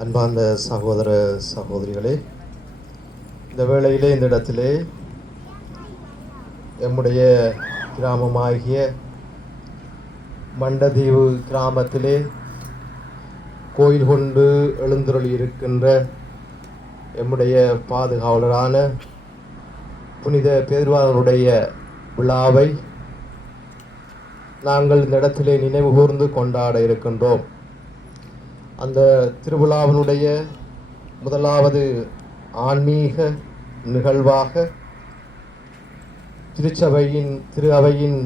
அன்பார்ந்த சகோதர சகோதரிகளே, இந்த வேளையிலே இந்த இடத்திலே எம்முடைய கிராமமாகிய மண்டதீவு கிராமத்திலே கோயில் கொண்டு எழுந்தருளி இருக்கின்ற எம்முடைய பாதுகாவலரான புனித பேதுருவானுடைய விழாவை நாங்கள் இந்த இடத்திலே நினைவு கூர்ந்து கொண்டாட இருக்கின்றோம். அந்த திருவிழாவினுடைய முதலாவது ஆன்மீக நிகழ்வாக திரு அவையின்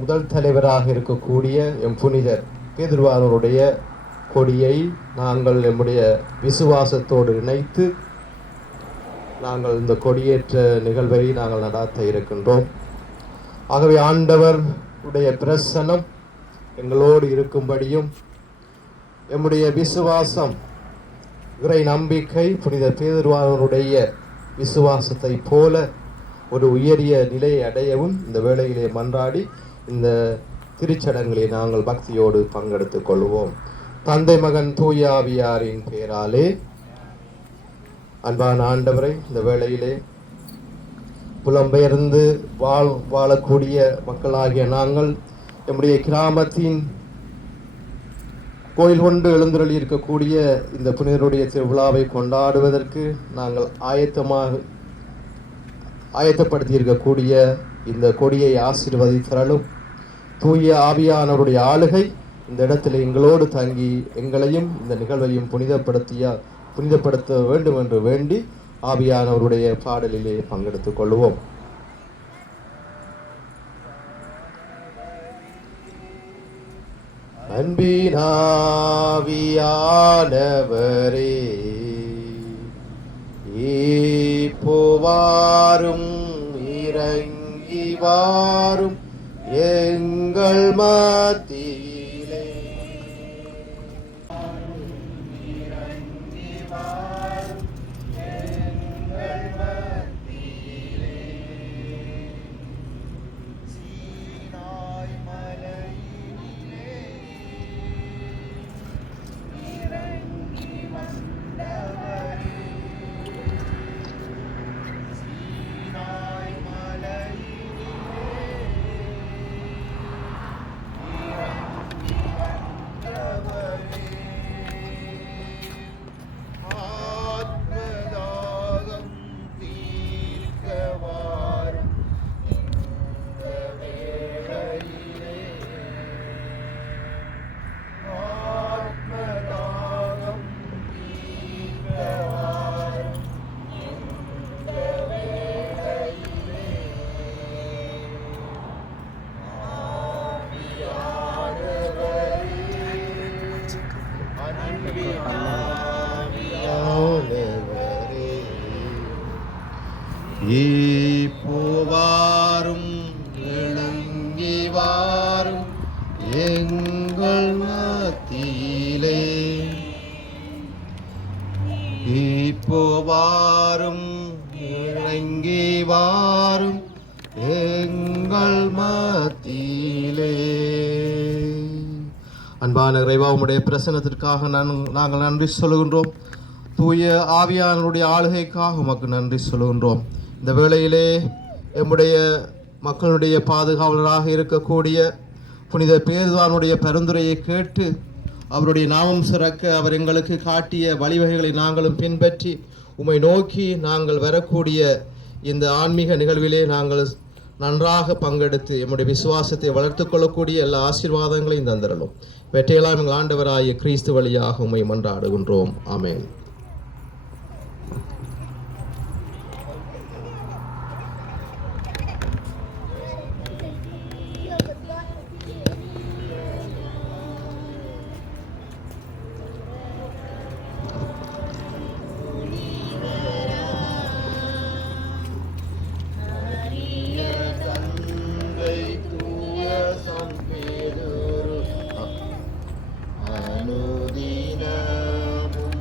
முதல் தலைவராக இருக்கக்கூடிய எம் புனிதர் பேதுருவானுடைய கொடியை நாங்கள் நம்முடைய விசுவாசத்தோடு இணைத்து நாங்கள் இந்த கொடியேற்ற நிகழ்வை நாங்கள் நடாத்த இருக்கின்றோம். ஆகவே ஆண்டவருடைய பிரசன்னம் எங்களோடு இருக்கும்படியும் எம்முடைய விசுவாசம் இறை நம்பிக்கை புனித பேதுருவானுடைய விசுவாசத்தை போல ஒரு உயரிய நிலையை அடையவும் இந்த வேளையிலே மன்றாடி இந்த திருச்சடங்களை நாங்கள் பக்தியோடு பங்கெடுத்துக் கொள்வோம். தந்தை மகன் தூய ஆவியாரின் பெயராலே. அன்பான ஆண்டவரை, இந்த வேளையிலே புலம்பெயர்ந்து வாழக்கூடிய மக்களாகிய நாங்கள் நம்முடைய கிராமத்தின் கோயில் கொண்டு எழுந்தருளி இருக்கக்கூடிய இந்த புனிதருடைய திருவிழாவை கொண்டாடுவதற்கு நாங்கள் ஆயத்தப்படுத்தி இருக்கக்கூடிய இந்த கொடியை ஆசீர்வதித்தரலும் தூய ஆவியானவருடைய ஆளுகை இந்த இடத்தில் எங்களோடு தங்கி எங்களையும் இந்த நிகழ்வையும் புனிதப்படுத்த வேண்டும் என்று வேண்டி ஆவியானவருடைய பாடலிலே பங்கெடுத்துக் கொள்வோம். அன்பினாவியானவரே, இப்போவாரும் இறங்கி வாரும் எங்கள் மத்தியிலே. இப்போவாரும் இறங்கி வாரும் எங்கள் மத்தியிலே. இப்போவாரும் இறங்கி வாரும் எங்கள் மத்தியிலே. அன்பான இறைவா, உம்முடைய பிரசன்னத்திற்காக நாங்கள் நன்றி சொல்கின்றோம். தூய ஆவியானவருடைய ஆளுகைக்காக உமக்கு நன்றி சொல்கின்றோம். இந்த வேளையிலே எம்முடைய மக்களுடைய பாதுகாவலராக இருக்கக்கூடிய புனித பேதுருவானுடைய பரிந்துரையை கேட்டு அவருடைய நாமம் சிறக்க அவர் எங்களுக்கு காட்டிய வழிவகைகளை நாங்களும் பின்பற்றி உம்மை நோக்கி நாங்கள் வரக்கூடிய இந்த ஆன்மீக நிகழ்விலே நாங்கள் நன்றாக பங்கெடுத்து எம்முடைய விசுவாசத்தை வளர்த்து கொள்ளக்கூடிய எல்லா ஆசீர்வாதங்களையும் தந்திரலும். வெற்றியெல்லாம் எங்கள் ஆண்டவராகிய கிறிஸ்து வழியாக உம்மை மன்றாடுகின்றோம். ஆமென். அனுதினமும்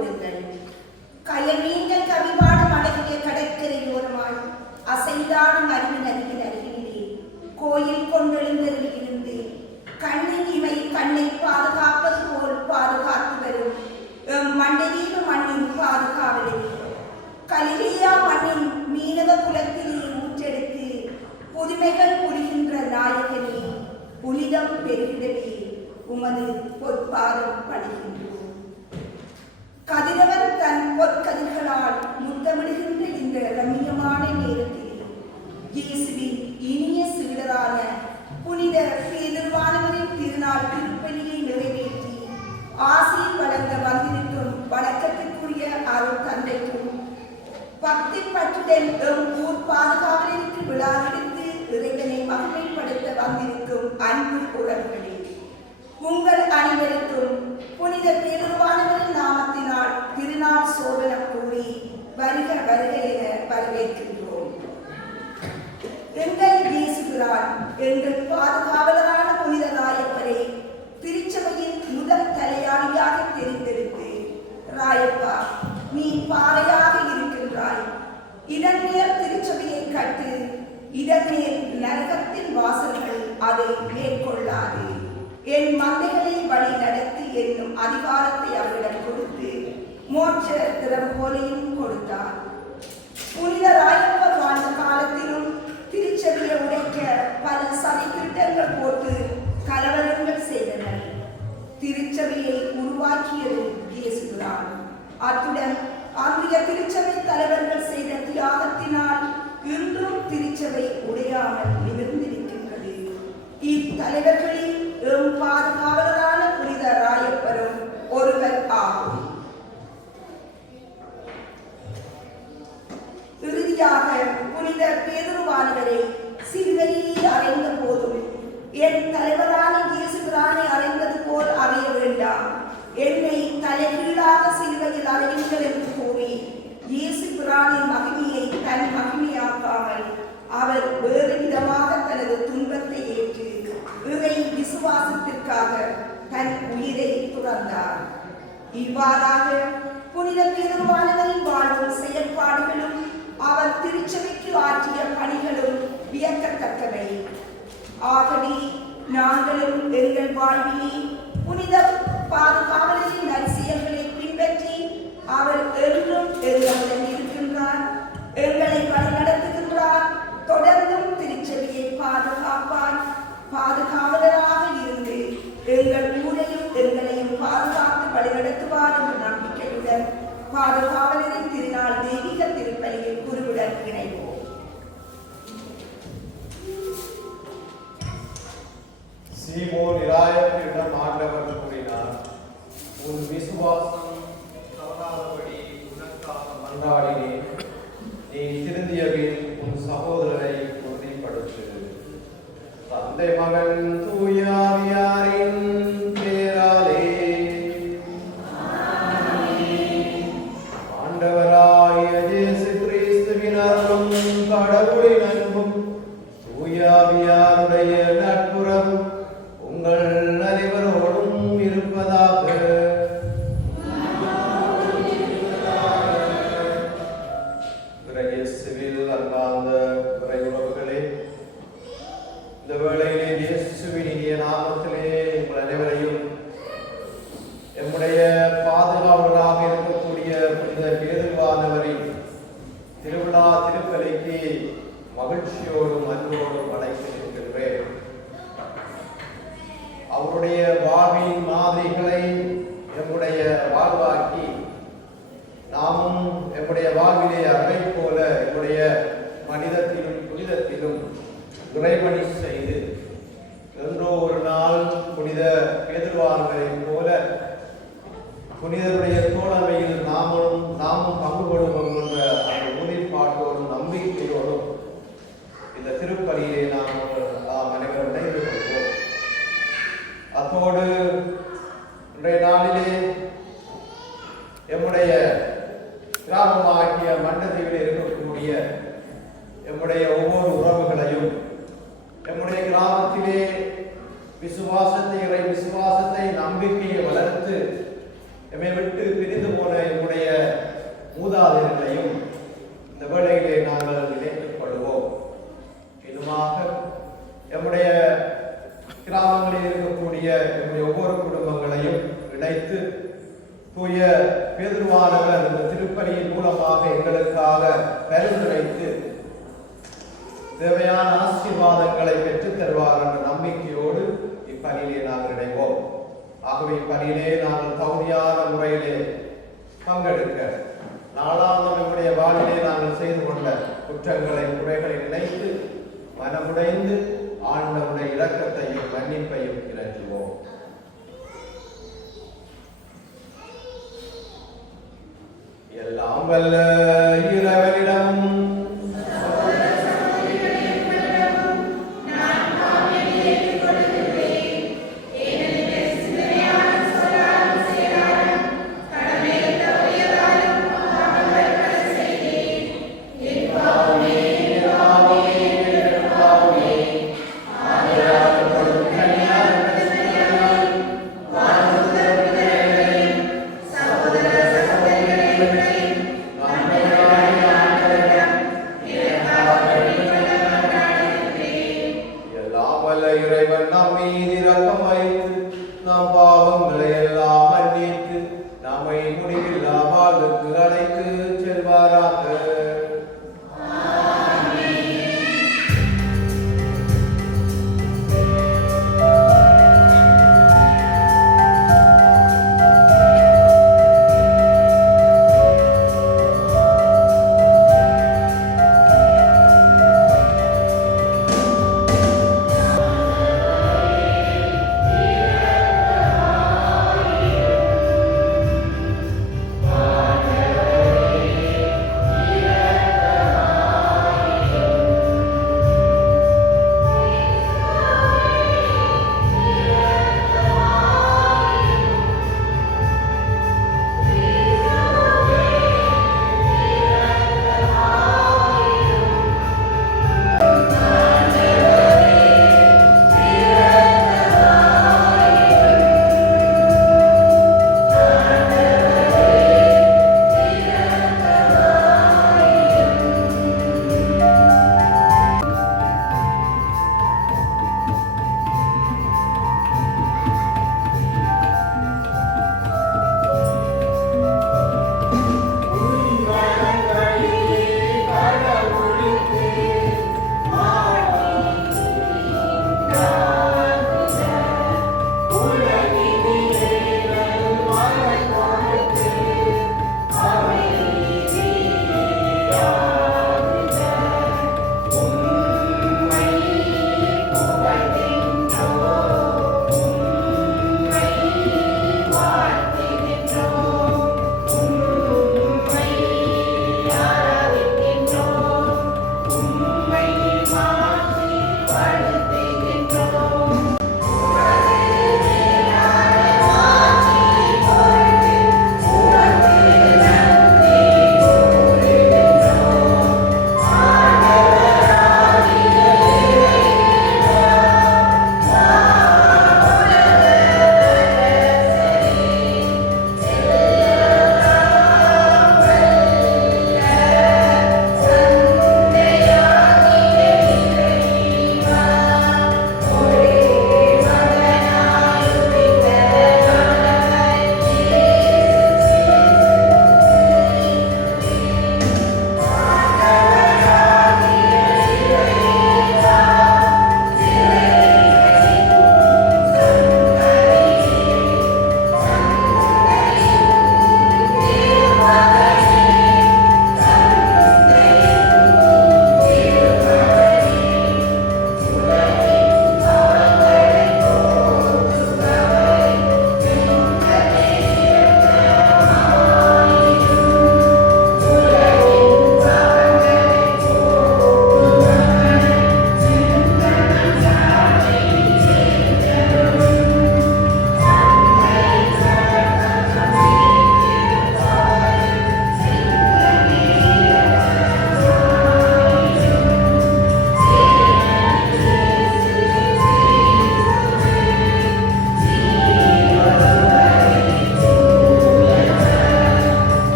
ஓடுங்கள். கயல் நீங்கள் கவிபாடும் அழகிய கடற்கரையோரமாய் அசைந்தாடும் அருவின் அருகில் அருகிலே கோயில் கொண்டெழுந்தருள் இருந்து கண்ணின் இமை கண்ணை பாதுகாப்பது போல் பாதுகாத்து வரும் மண்டலீவு மண்ணின் பாதுகாவலே கலிலேயா மண்ணின் மீனவ குலத்திலே ஊற்றெடுத்து புதுமைகள் புரிகின்ற நாயகனே புனிதம் பெருகிடவே உமது பொற்பாதம் படுகின்றோம். கதிரவன் தன் பொற்கதிர்களால் முத்தமிடுகின்ற இந்த ரம்மியமான நேரத்திலே இயேசுவின் இனிய சீடரான புனித பேதுருவானவரின் திருநாள் திருப்பலியை நிறைவேற்றி ஆசீர் வழங்க வந்திருக்கும் வணக்கத்திற்குரிய அருள் தந்தைக்கும் பக்தி பற்றுடன் எம் ஊர் பாதுகாவலருக்கு விழா எடுத்து இறைவனை மகிமைப்படுத்த வந்திருக்கும் அன்பு உறவுகளே, உங்கள் அனைவருக்கும் புனித பேதுருவானவரின் நாமத்தினால் திருநாள் சோதனம் கூறி வருக வருக என வரவேற்கின்றோம். எங்கள் இயேசுகிறான் எங்கள் பாதுகாவலரான புனித ராயப்பரை திருச்சபையின் முதல் தலையாளியாக தெரிந்தெடுத்து, ராயப்பா நீ பாறையாக இருக்கின்றாய், இதன் மேல் திருச்சபையை கட்டு, இதன் மேல் நரகத்தின் வாசல்கள் அதை மேற்கொள்ளாது, என் மந்தைகளை வழி நடத்தி என்னும் அதிகாரத்தை அவரிடம் கொடுத்து மோட்ச திறவுகோலையும் கொடுத்தார். புனித ராயப்பர் வாழ்ந்த காலத்திலும் திருச்சபையை உடைக்க பல சதி திட்டங்கள் போட்டு கலவரங்கள் செய்தனர். திருச்சபையை உருவாக்கியது இயேசுதான். அத்துடன் அன்றைய திருச்சபை தலைவர்கள் செய்த தியாகத்தினால் இன்றும் திருச்சபை உடையாமல் நிமிர்ந்திருக்கின்றது. இத்தலைவர்களில் எம் பாதுகாவலரான புனித ராயப்பரும் ஒருவர் ஆகும். இறுதியாக புனித பேதுருவானவரை சிலுவையில் அறைந்த போதும் என் தலைவரான இயேசுபிரானை அறைந்தது போல் அறைய வேண்டாம், என்னை தலைகீழாக சிலுவையில் அறையுங்கள் என்று கூறி இயேசுபிரானின் மகிமையை தன் மகிமையாக்காமல் அவர் வேறு விதமாக தனது துன்பத்தை ஏற்று இறை விசுவாசத்திற்காக தன் உயிரை துறந்தார். இவ்வாறாக புனித பேதுருவானவரின் வாழ்வும் செயற்பாடுகளும் அவர் திருச்சபைக்கு ஆற்றிய பணிகளும் வியக்கத்தக்கவை. ஆகவே நாங்களும் எங்கள் வாழ்விலே புனித பாதுகாவலரின் நற்செயல்களை பின்பற்றி அவர் என்றும் எங்களுடன் இருக்கின்றார், எங்களை வழிநடத்துகின்றார், தொடர்ந்தும் திருச்சபையை பாதுகாப்பார், பாதுகாவலராக இருந்து எங்கள் ஊரையும் எங்களையும் பாதுகாத்து வழிநடத்துவார் என்ற நம்பிக்கையுடன் பாதுகாவலரின் திருநாள் தெய்வீக திருப்பலியில் குருவுடன் இணைவோம். சீமோன் இராயப்பரிடம் ஆண்டவர் கூறினார், உன் விசுவாசம் தவறாதபடி உனக்காக மன்றாடினேன், நீ திருந்தியபின் உன் சகோதரரை உறுதிப்படுத்து. தந்தை மகன் தூய ஆவியாரின் பேராலே ஆண்டவராகிய இயேசு கிறிஸ்துவின் அருளும் கடவுளின் அன்பும் தூய ஆவியாருடைய நட்புறவும் உங்கள் அனைவரோடும் இருப்பதாக. இயேசுவில் அன்பார்ந்த உறவுகளே, இந்த வேளையிலே இயேசுவின் இனிய நாமத்திலே உங்கள் அனைவரையும் எம்முடைய பாதுகாவலராக இருக்கக்கூடிய புனித பேதுருவானவரின் திருவிழா திருப்பலிக்கு மகிழ்ச்சியோடும் அன்போடும் அழைத்து நிற்கின்றேன். அவருடைய வாழ்வின் மாதிரிகளை நம்முடைய வாழ்வாக்கி நாமும் நம்முடைய வாழ்விலே அவை போல நம்முடைய மனிதத்திலும் புனிதத்திலும் இறைபணி செய்து என்றோ ஒரு நாள் புனித பேதுருவானவரை போல புனிதருடைய தோழமையில் நாமும் பங்கு கொள்வோம் என்ற அந்த உறுதிப்பாட்டோடும் நம்பிக்கையோடும் இந்த திருப்பலியை நாம் அனைவரும் இணைந்து கொள்வோம். அத்தோடு இன்றைய நாளிலே எம்முடைய கிராமமாகிய மண்டதீவில் இருக்கக்கூடிய எம்முடைய ஒவ்வொரு உறவுகளையும் எம்முடைய கிராமத்திலே விசுவாசத்தை நம்பிக்கையை வளர்த்து எம்மை விட்டு பிரிந்து போன எங்களுடைய ஒவ்வொரு குடும்பங்களையும் இணைத்து தூய பேதுருவானவர் இந்த திருப்பலியின் மூலமாக எங்களுக்காக பரிந்துரைத்து தேவையான ஆசீர்வாதங்களை பெற்றுத் தருவார் என்ற நம்பிக்கையோடு இப்பணியிலே நாங்கள் இணைவோம். ஆகவே இப்பணியிலே நாங்கள் தகுதியான முறையிலே பங்கெடுக்க நாளாந்தம் நம்முடைய வாழ்விலே நாங்கள் செய்து கொண்ட குற்றங்களை குறைகளை நினைத்து மனமுடைந்து ஆண்டவருடைய இரக்கத்தையும் மன்னிப்பையும் இறங்குவோம். எல்லாம் வல்ல இறைவனிடம்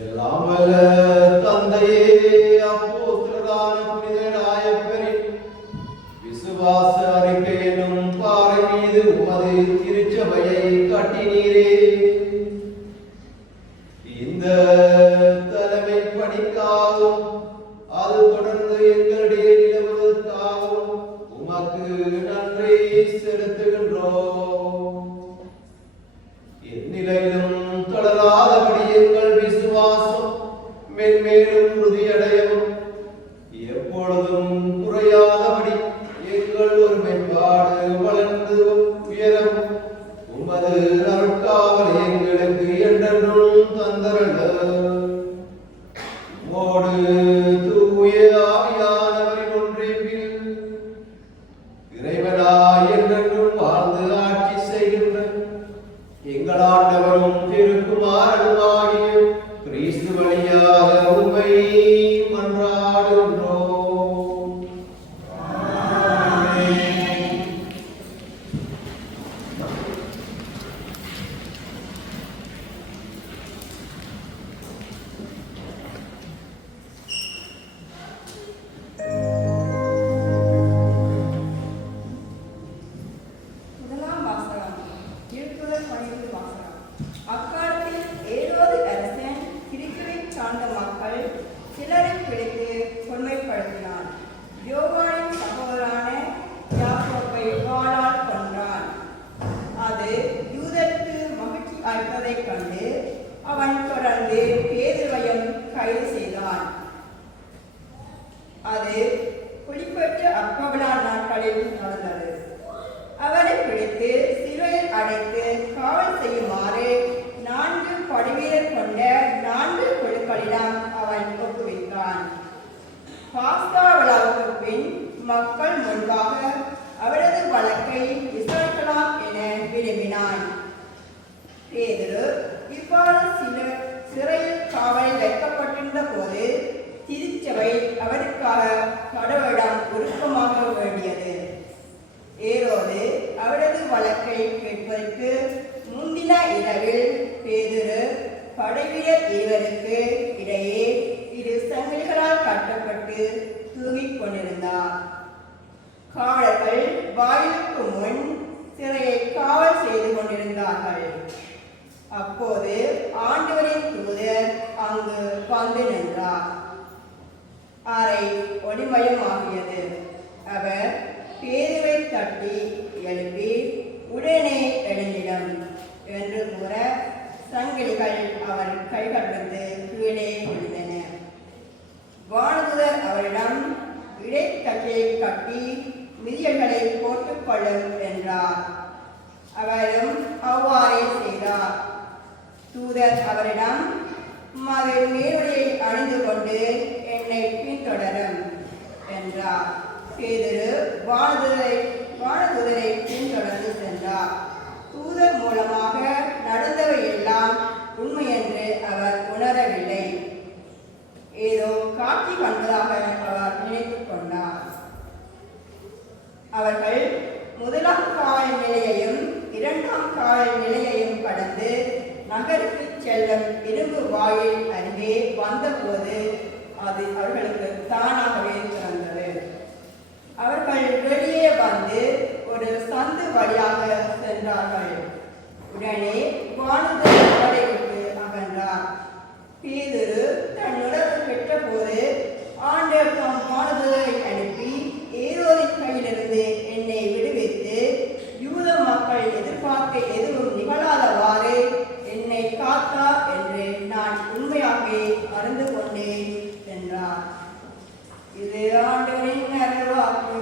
எல்லாம் வல்ல தந்தையே, அப்போஸ்தலரான புனித ராயப்பரின் விசுவாச அறிக்கை என்னும் பாறை மீது உமது திருச்சபையை கட்டினீரே. இந்த தலைமை பணிக்காகவும் அது தொடர்ந்து எங்களுடைய நிலவுவதற்காகவும் உமக்கு நன்றி செலுத்துகின்றோம். எந்நிலையிலும் தொடராதபடி எங்கள் விசுவாசம் மென்மேலும் உறுதியடையவும் எப்பொழுதும் குறையாதபடி எங்கள் ஒருமைப்பாடு வளர்ந்து உயரவும் உமது அருட்காவல் எங்களுக்கு என்றென்றும் தந்தரல. உம்மோடு தூய ஆவியானவரின் ஒன்றிப்பில் இறைவனாய் என்றென்றும் வாழ்ந்து ஆட்சி செய்கின்ற எங்கள் ஆண்டவரும் திருக்குமாரனுமாகிய கிறிஸ்து வழியாக உம்மை மன்றாடுகின்றோம். முதலாம் வாசகம். திருக்குறள் பணிந்து வாசகம். அக்காலத்தில் ஏரோது அரசன் கிறிஸ்துவைச் சார்ந்த மக்கள் சிலரை பிடித்து கொடுமைப்படுத்தினான். யோவானின் சகோதரனான யாக்கோபை வாளால் கொன்றான். அது யூதருக்கு மகிழ்ச்சி அளிப்பதைக் கண்டு அவன் தொடர்ந்து பேதுருவையும் கைது செய்தான். அது புலிப்பெற்ற அப்பவிழா நாட்களில் நடந்தது. அவரை பிடித்து சிறையில் அடைத்து காவல் செய்யுமாறு 4 படைவீரர் கொண்ட 4 குழுக்களிடம் அவன் ஒப்புவித்தான். பாஸ்கா விழாவுக்கு பின் மக்கள் முன்பாக அவரது வழக்கை விசாரிக்கலாம் என விரும்பினான். பேதுரு இவ்வாறு சிறையில் காவலில் வைக்கப்பட்டிருந்த போது திருச்சபை அவருக்காக கடவுளிடம் உருக்கமாக வேண்டியது. ஏரோது அவரது வழக்கை கேட்பதற்கு முந்தின இரவில் பேதுரு படைவீரர் இருவருக்கு இடையே 2 சங்கிலிகளால் கட்டப்பட்டு தூங்கிக் கொண்டிருந்தார். காவலர்கள் வாயிலுக்கு முன் சிறையை காவல் செய்து கொண்டிருந்தார்கள். அப்போது ஆண்டவரின் தூதர் அங்கு வந்து நின்றார். அறை ஒளிமயமாகியது. அவர் பேதுருவை தட்டி எழுப்பி உடனே எழுந்திடம் என்று கூற சங்கிலிகள் அவர் கைகளிலிருந்து கீழே விழுந்தன. வானதூதர் அவரிடம் இடைக்கட்டையை கட்டி மிதியல்களை போட்டுக்கொள்ளும் என்றார். அவரும் அவ்வாறே செய்தார். தூதர் அவரிடம் மகள் மேலுடையை அணிந்து கொண்டு என்னை பின்தொடரும் என்றார். பேதுரு வானதூதரை பின்தொடர்ந்து சென்றார். தூதர் மூலமாக நடந்தவை எல்லாம் உண்மை என்று அவர் உணரவில்லை. ஏதோ காட்சி கண்டதாக அவர் நினைத்துக் கொண்டார். அவர்கள் முதலாம் காவல் நிலையையும் 2ஆம் காவல் நிலையையும் கடந்து நகருக்கு செல்லும் இரும்பு வாயில் அருகே வந்தபோது அது அவர்களுக்கு தானாகவே திறந்தது. அவர்கள் வெளியே வந்து ஒரு சந்து வழியாக சென்றார்கள். உடனே வானதூதர் அவரை விட்டு அகன்றார். பேதுரு தன் உணர்வு பெற்ற போது ஆண்டவர் தம் வானதூதரை அனுப்பி ஏரோதின் கையிலிருந்து என்னை விடுவித்து யூத மக்கள் எதிர்பார்க்க எதுவும் நிகழாதவாறு என்னை காத்தார் என்று நான் உண்மையாகவே அறிந்து கொண்டேன் என்றார். இது ஆண்டவரின் அருள்வாக்கு.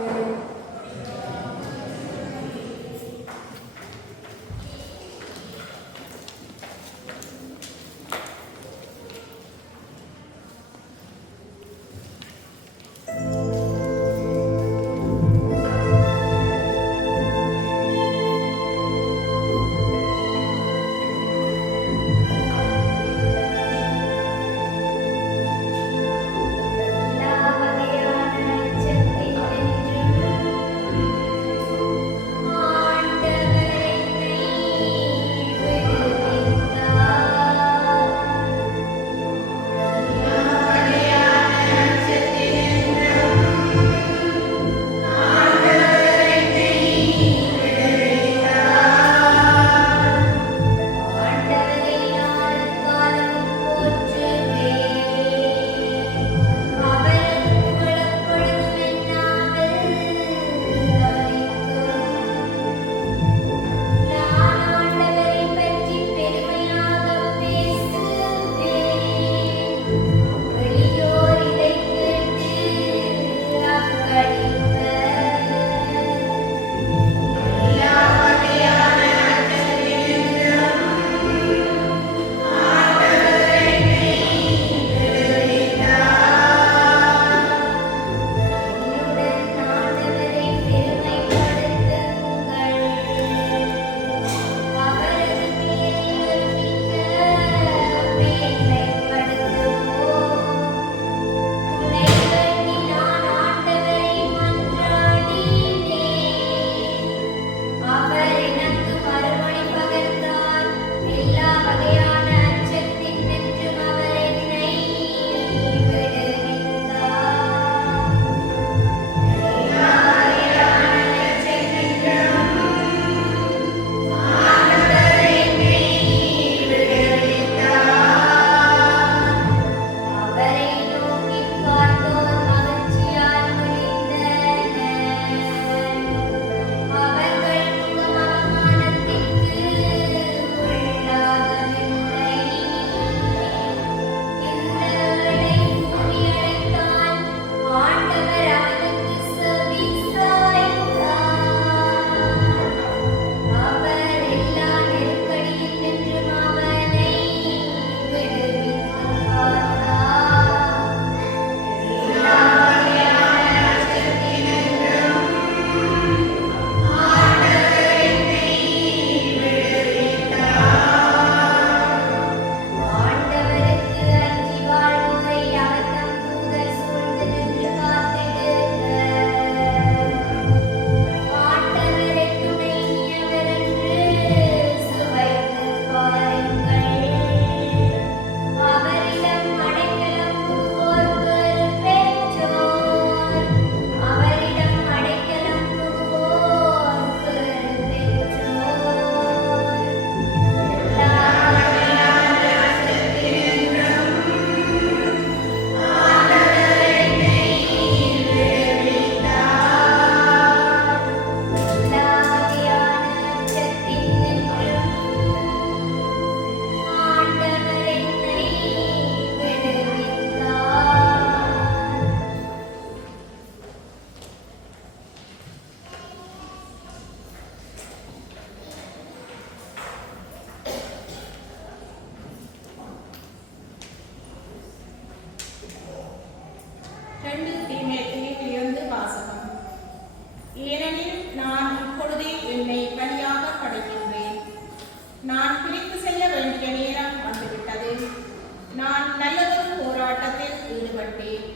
ஈடுபட்டேன்.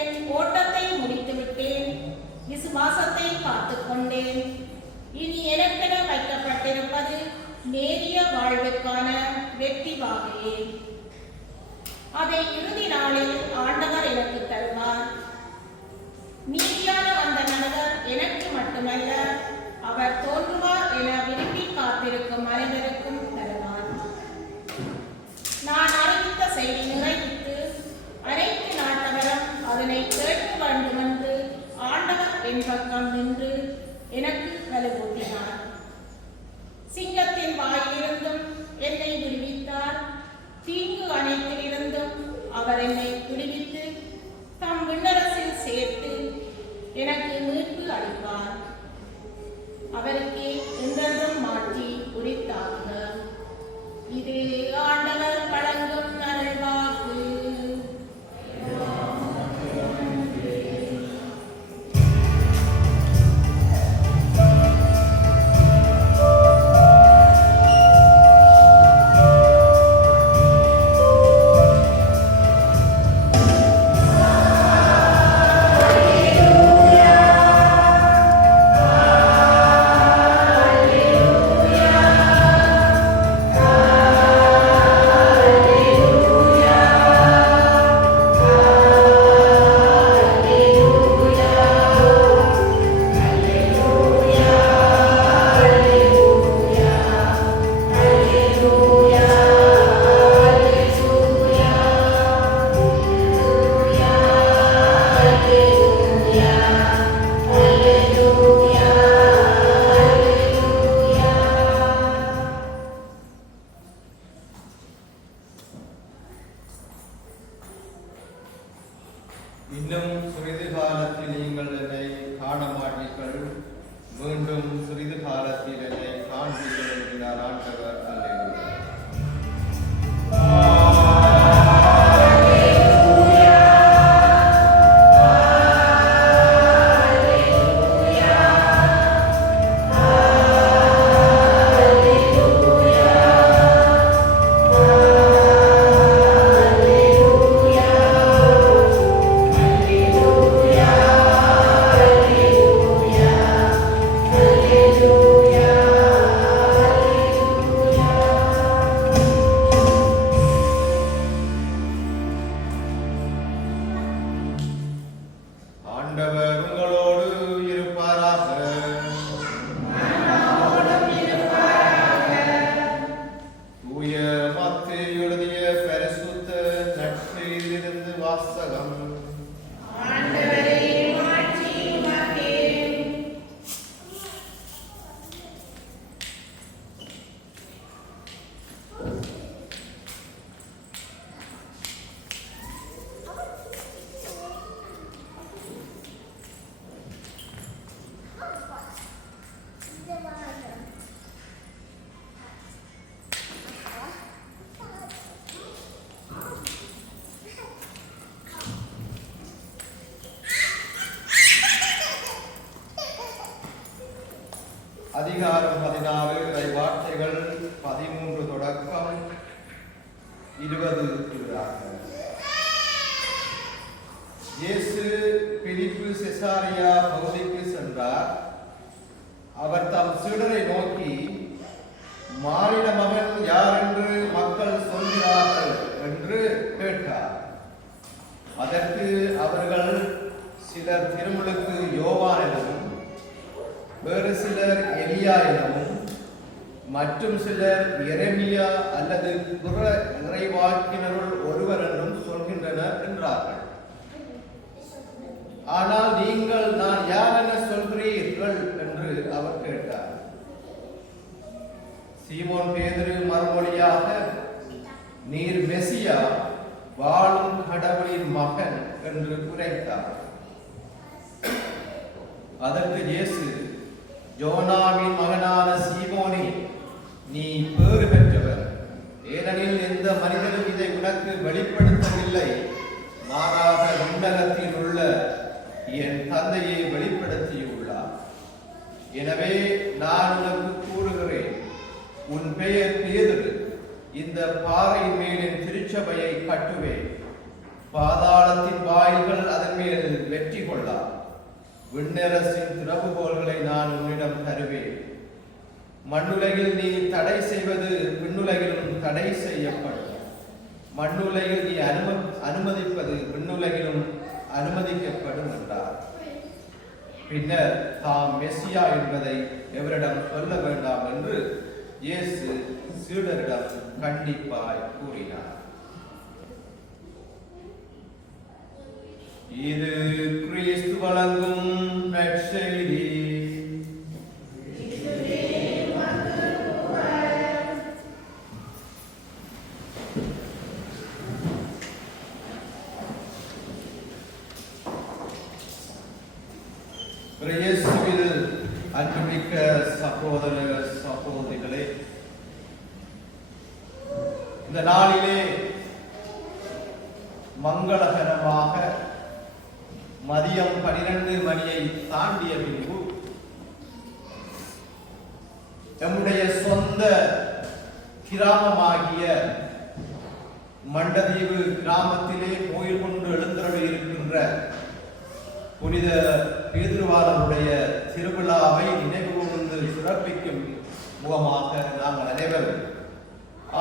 என் ஓட்டத்தை முடித்துவிட்டேன். விசுவாசத்தை காத்துக் கொண்டேன். இனி எனக்கென வைக்கப்பட்டிருப்பது நேரிய வாழ்வுக்கான வெற்றி வாகையே. அதை இறுதி நாளில் ஆண்டவர் எனக்கு தருவார். நீதியான அந்த நபர் எனக்கு மட்டுமல்ல, அவர் தோன்றுவார் என விரும்பி காத்திருக்கும் அனைவருக்கும் தருவார். நான் அறிவித்த செய்தி நிறைவித்து அனைத்து நாட்டவரும் அதனை கேட்க வேண்டும் என்று ஆண்டவர் என் பக்கம் நின்று எனக்கு வலுவூட்டினார். சிங்கத்தின் வாயிலிருந்தும் என்னை விடுவித்தார். தீங்கு அனைத்திலிருந்தும் அவர் என்னை விடுவித்து தம் விண்ணரசில் சேர்த்து எனக்கு மீட்பு அளிப்பார். அவருக்கே என்றென்றும் மாற்றி உரித்தாகுக. இது ஆண்டவர் வழங்கும் அருள்வாக்கு. இன்னும் சிறிது காலத்தில் நீங்கள் என்னை காண மாட்டீர்கள், மீண்டும் சிறிது காலத்தில் என்னை காண்பீர்கள் என்கிறார் ஆண்டவர். அல்லேலூயா. ஆண்டவர் உங்களோடு இருப்பாராக. தூய மத்தேயு எழுதிய பரிசுத்த நற்செய்தியிலிருந்து வாசகம். அதிகாரம் 16 இறை வார்த்தைகள் 13 தொடக்கம் 20 இயேசு பிலிப்பு செசாரியா பகுதிக்கு சென்றார். அவர் தம் சீடரை நோக்கி, மானிட மகன் யார் என்று மக்கள் சொல்கிறார்கள் என்று கேட்டார். அதற்கு அவர்கள், சிலர் திருமுழுக்கு யோவான் எனவும், வேறு சிலர் எலியா எனவும், மற்றும் சிலர் எரேமியா அல்லது பிற இறைவாக்கினருள் ஒருவர் என்றும் சொல்கின்றனர் என்றார்கள். ஆனால் நீங்கள் நான் யார் என சொல்கிறீர்கள் என்று அவர் கேட்டார். சீமோன் பேதுரு மறுமொழியாக, நீர் மெசியா, வாழும் கடவுளின் மகன் என்று உரைத்தார். அதற்கு இயேசு, யோனாவின் மகனான சீமோனே, நீ பேறு பெற்றவர். ஏனெனில் எந்த மனிதனும் இதை உனக்கு வெளிப்படுத்தவில்லை, மாறாக விண்ணகத்தில் உள்ள என் தந்தையை வெளிப்படுத்தியுள்ளார். எனவே நான் உனக்கு கூறுகிறேன், உன் பெயர் பேதுரு. இந்த பாறையின் மேல் என் திருச்சபையை கட்டுவேன். பாதாளத்தின் வாயில்கள் அதன் மேல் வெற்றி கொள்ளா. விண்ணரசின் திறவுகோல்களை நான் உன்னிடம் தருவேன். மண்ணுலகில் நீ தடை செய்வது விண்ணுலகிலும் தடை செய்யப்படும். மண்ணுலகில் நீ அனுமதிப்பது விண்ணுலகிலும் அனுமதிக்கப்படும் என்றார். பின்னர் தாம் மெசியா என்பதை எவரிடம் சொல்ல வேண்டாம் என்று இயேசு சீடரிடம் கண்டிப்பாய் கூறினார். இது கிறிஸ்து வழங்கும் நற்செய்தி. இயேசுவில் அன்புமிக்க சகோதர சகோதரிகளே, இந்த நாளிலே மங்களகரமாக மதியம் 12 மணியை தாண்டிய பின்பு நம்முடைய சொந்த கிராமமாகிய மண்டதீவு கிராமத்திலே கோயில் கொண்டு எழுந்தருளி இருக்கின்ற புனித பேதுருவாளருடைய திருவிழாவை நினைவு கூர்ந்து சிறப்பிக்கும் முகமாக நாங்கள் அனைவரும்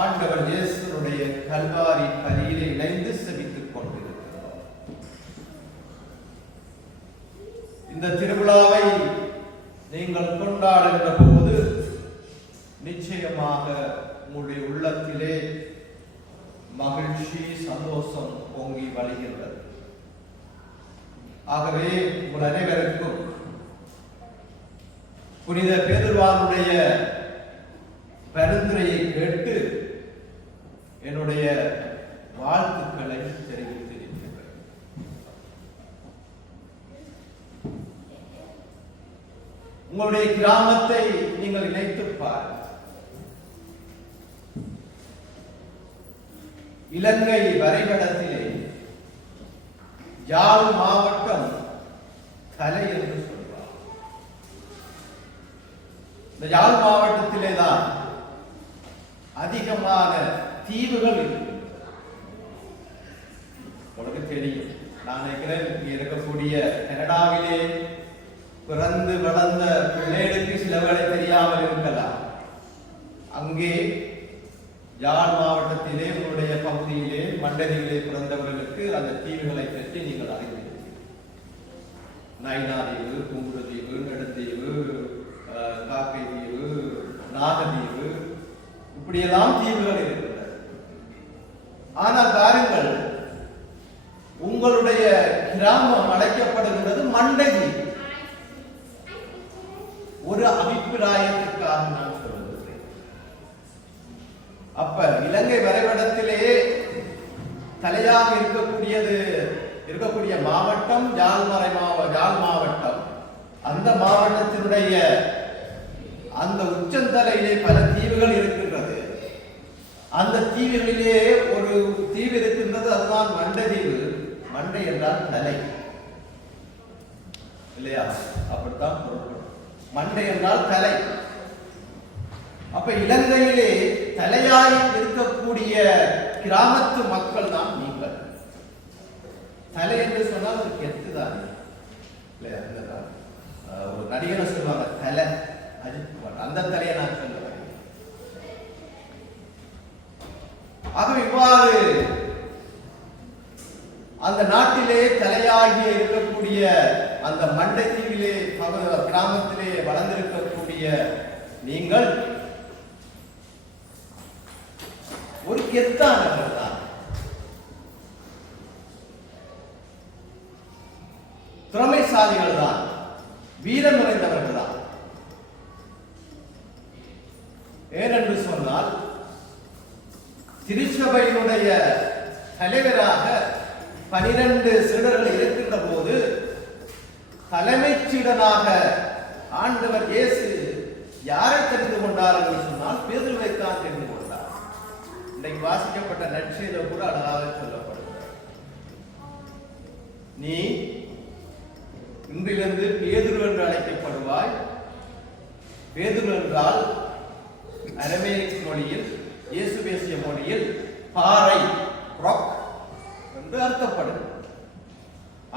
ஆண்டவர் இயேசுடைய கல்வாரி பலியிலே இணைந்து செபித்துக் கொண்டிருக்கிறோம். இந்த திருவிழாவை நீங்கள் கொண்டாடுகின்ற போது நிச்சயமாக உங்களுடைய உள்ளத்திலே மகிழ்ச்சி சந்தோஷம் பொங்கி வழிகின்றது. ஆகவே உங்கள் அனைவருக்கும் புனித பேதுருவானுடைய பரிந்துரையை கேட்டு என்னுடைய வாழ்த்துக்களை தெரிவித்திருக்கிறேன். உங்களுடைய கிராமத்தை நீங்கள் நினைத்து பாருங்கள். இலங்கை வரைபடத்திலே யாழ் மாவட்டம் தலை என்று சொல்வார். இந்த யாழ் மாவட்டத்திலே தான் அதிகமான தீவுகள் இருக்கு. உங்களுக்கு தெரியும், நான் நினைக்கிறேன் இங்கே இருக்கக்கூடிய கனடாவிலே பிறந்து வளர்ந்த பிள்ளைகளுக்கு சில வேளை தெரியாமல் இருக்கலாம். அங்கே யாழ் மாவட்டத்திலே உங்களுடைய பகுதியிலே மண்டலியிலே பிறந்தவர்களுக்கு அந்த தீவுகளை பற்றி நீங்கள் அறிந்திருக்கிறீர்கள். நைனாதீவு, குங்குடுதீவு, நெடுந்தீவு, காக்கை தீவு, நாகதீவு, இப்படியெல்லாம் தீவுகள் இருக்கின்றன. ஆனால் பாருங்கள், உங்களுடைய கிராமம் அழைக்கப்படுகின்றது மண்டை தீவு. ஒரு அபிப்பிராயத்திற்காக நான் சொல்லுகிறேன். அப்ப இலங்கை வரைபடத்திலே தலையாக இருக்கக்கூடிய மாவட்டம் யாழ் மாவட்டம். அந்த மாவட்டத்தினுடைய அந்த உச்சந்தலையிலே பல தீவுகள் இருக்கின்றது. அந்த தீவுகளிலே ஒரு தீவு இருக்கின்றது, அதுதான் மண்டை தீவு. மண்டை என்றால் தலை இல்லையா? அப்படித்தான் மண்டை என்றால் தலை. அப்ப இலங்கையிலே தலையாய் இருக்கக்கூடிய கிராமத்து மக்கள் தான் நீங்கள். தலை என்று சொன்னால் ஒரு கெத்து தான். ஒரு நடிகரை சொல்லுவாங்க தலை, அந்த தலையை நான் சொல்லுவேன். ஆகவே இவ்வாறு அந்த நாட்டிலே தலையாகிய இருக்கக்கூடிய அந்த மண்டை தீவிலே கிராமத்திலே வளர்ந்திருக்கக்கூடிய நீங்கள் ஒரு கெத்தானவர்கள் தான். திறமைசாலிகள் தான், வீரம் நிறைந்தவர்கள் தான். ஏனென்று சொன்னால் திருச்சபையினுடைய தலைவராக 12 சீடர்கள் இருக்கின்ற போது தலைமைச் சீடனாக ஆண்டவர் இயேசு யாரை தெரிந்து கொண்டார் என்று சொன்னால் பேதுருவைத்தான் தெரிந்து கொண்டார். இன்றைக்கு வாசிக்கப்பட்ட நற்செய்தியில கூட அழகாக சொல்லப்படுகிறது. நீ இன்றிலிருந்து பேதுரு என்று அழைக்கப்படுவாய். பேதுரு என்றால் அரமேயிக் மொழியில், இயேசு பேசிய மொழியில் பாறை, ராக் என்று அர்த்தப்படும்.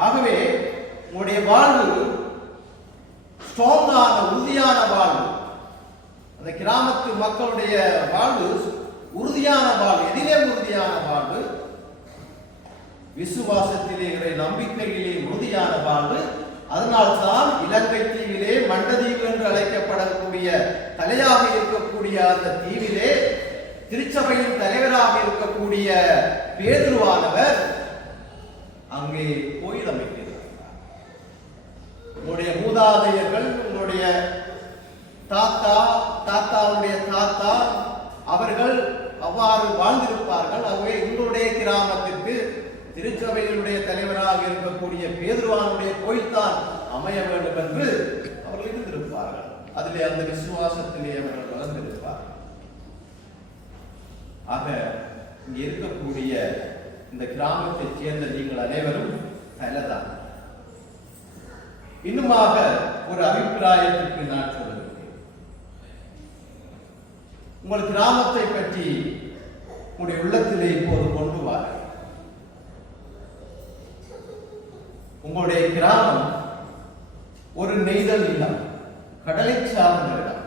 ஆகவே உங்களுடைய வாழ்வு ஸ்ட்ராங்கான உறுதியான வாழ்வு, அந்த கிராமத்து மக்களுடைய வாழ்வு உறுதியான வாழ்வு. எதிலே உறுதியான வாழ்வு? விசுவாசத்திலே, இறை நம்பிக்கையிலே உறுதியான வாழ்வு. அதனால்தான் இலங்கை தீவிலே மண்டதீவு என்று அழைக்கப்படக்கூடிய தலையாக இருக்கக்கூடிய அந்த தீவிலே திருச்சபையின் தலைவராக இருக்கக்கூடிய பேதுருவானவர் அங்கே கோயில் அமைக்கிறார். உங்களுடைய மூதாதையர்கள், உங்களுடைய தாத்தாவுடைய தாத்தா அவர்கள் அவ்வாறு வாழ்ந்திருப்பார்கள். ஆகவே உங்களுடைய கிராமத்திற்கு திருச்சபைகளுடைய தலைவராக இருக்கக்கூடிய பேதுருவானுடைய கோயில் தான் அமைய வேண்டும் என்று அவர்கள் இருந்திருப்பார்கள். அதிலே அந்த விசுவாசத்திலே அவர்கள் வளர்ந்திருப்பார்கள். ஆக இங்கே இருக்கக்கூடிய இந்த கிராமத்தைச் சேர்ந்த நீங்கள் அனைவரும் தலைதான். இன்னுமாக ஒரு அபிப்பிராயத்திற்கு நான் சொல்லுகிறேன். உங்கள் கிராமத்தை பற்றி உங்களுடைய உள்ளத்திலே இப்போது கொண்டு வார. உங்களுடைய கிராமம் ஒரு நெய்தல் இல்லம், கடலை சார்ந்த இடம்,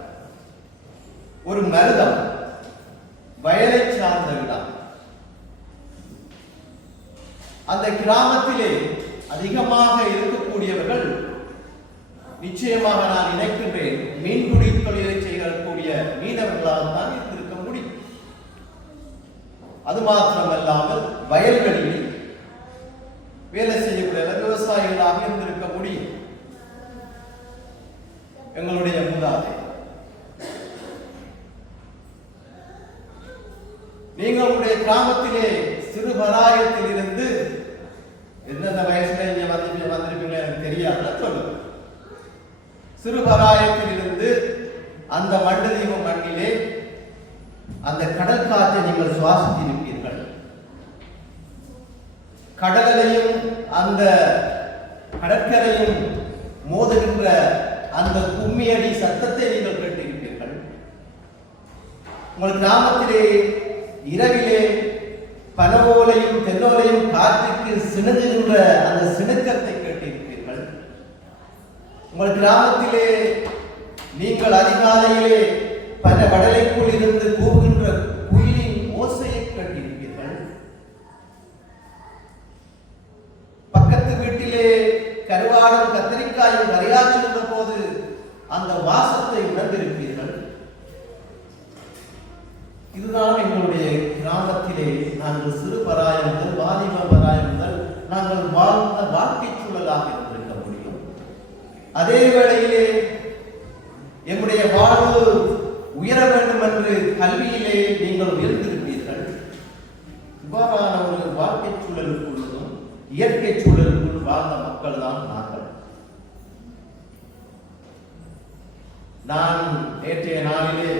ஒரு மருதம், வயலை சார்ந்த இடம். அந்த கிராமத்திலே அதிகமாக இருக்கக்கூடியவர்கள் நிச்சயமாக நான் நினைக்கின்றேன் மீன்பிடி தொழிலை செய்யக்கூடிய மீனவர்களாகத்தான் இருந்திருக்க முடியும். அது மாத்திரமல்லாமல் வயல்களில் வேலை செய்யக்கூடிய விவசாயிகளாக இருந்திருக்க முடியும். எங்களுடைய மூதாதை நீங்கள் உங்களுடைய கிராமத்திலே சிறுபராயத்தில் இருந்து எந்தெந்த வயசுல இங்க வந்திருப்பீங்க எனக்கு தெரியாது சொல்லுங்க. சிறுபராயத்தில் இருந்து அந்த மண்டதீவு மண்ணிலே அந்த கடல் காற்றை நீங்கள் சுவாசித்திருப்பீர்கள். கடலையும் அந்த கடற்கரையும் மோதுகின்ற அந்த கும்மியடி சத்தத்தை நீங்கள் கேட்டிருப்பீர்கள். உங்கள் கிராமத்திலே இரவிலே பனவோலையும் தென்னோலையும் காற்றுக்கு சிணுங்குகின்ற அந்த சிணுக்கத்தை கேட்டிருப்பீர்கள். உங்கள் கிராமத்திலே நீங்கள் அதிகாலையிலே பல வடலைக்குள் இருந்து கூவுகின்ற குயிலின் ஓசையை கேட்டிருப்பீர்கள். பக்கத்து வீட்டிலே கருவாடும் கத்திரிக்காயும் வரையாற்றுகின்ற போது அந்த வாசத்தை உணர்ந்திருப்பீர்கள். இதுதான் எங்களுடைய கிராமத்திலே நாங்கள் சிறு பராயம் முதல் வாலிப பராயம் முதல் நாங்கள் வாழ்ந்த வாழ்க்கை சூழலாக இருந்திருக்க முடியும். அதே வேளையிலே எங்களுடைய வாழ்வு உயர வேண்டும் என்று கல்வியிலே நீங்கள் உயர்ந்திருப்பீர்கள். இவ்வாறான ஒரு வாழ்க்கை சூழலுக்குள்ளும் இயற்கை சூழலுக்குள் வாழ்ந்த மக்கள் தான் நாங்கள். நான் நேற்றைய நாளிலே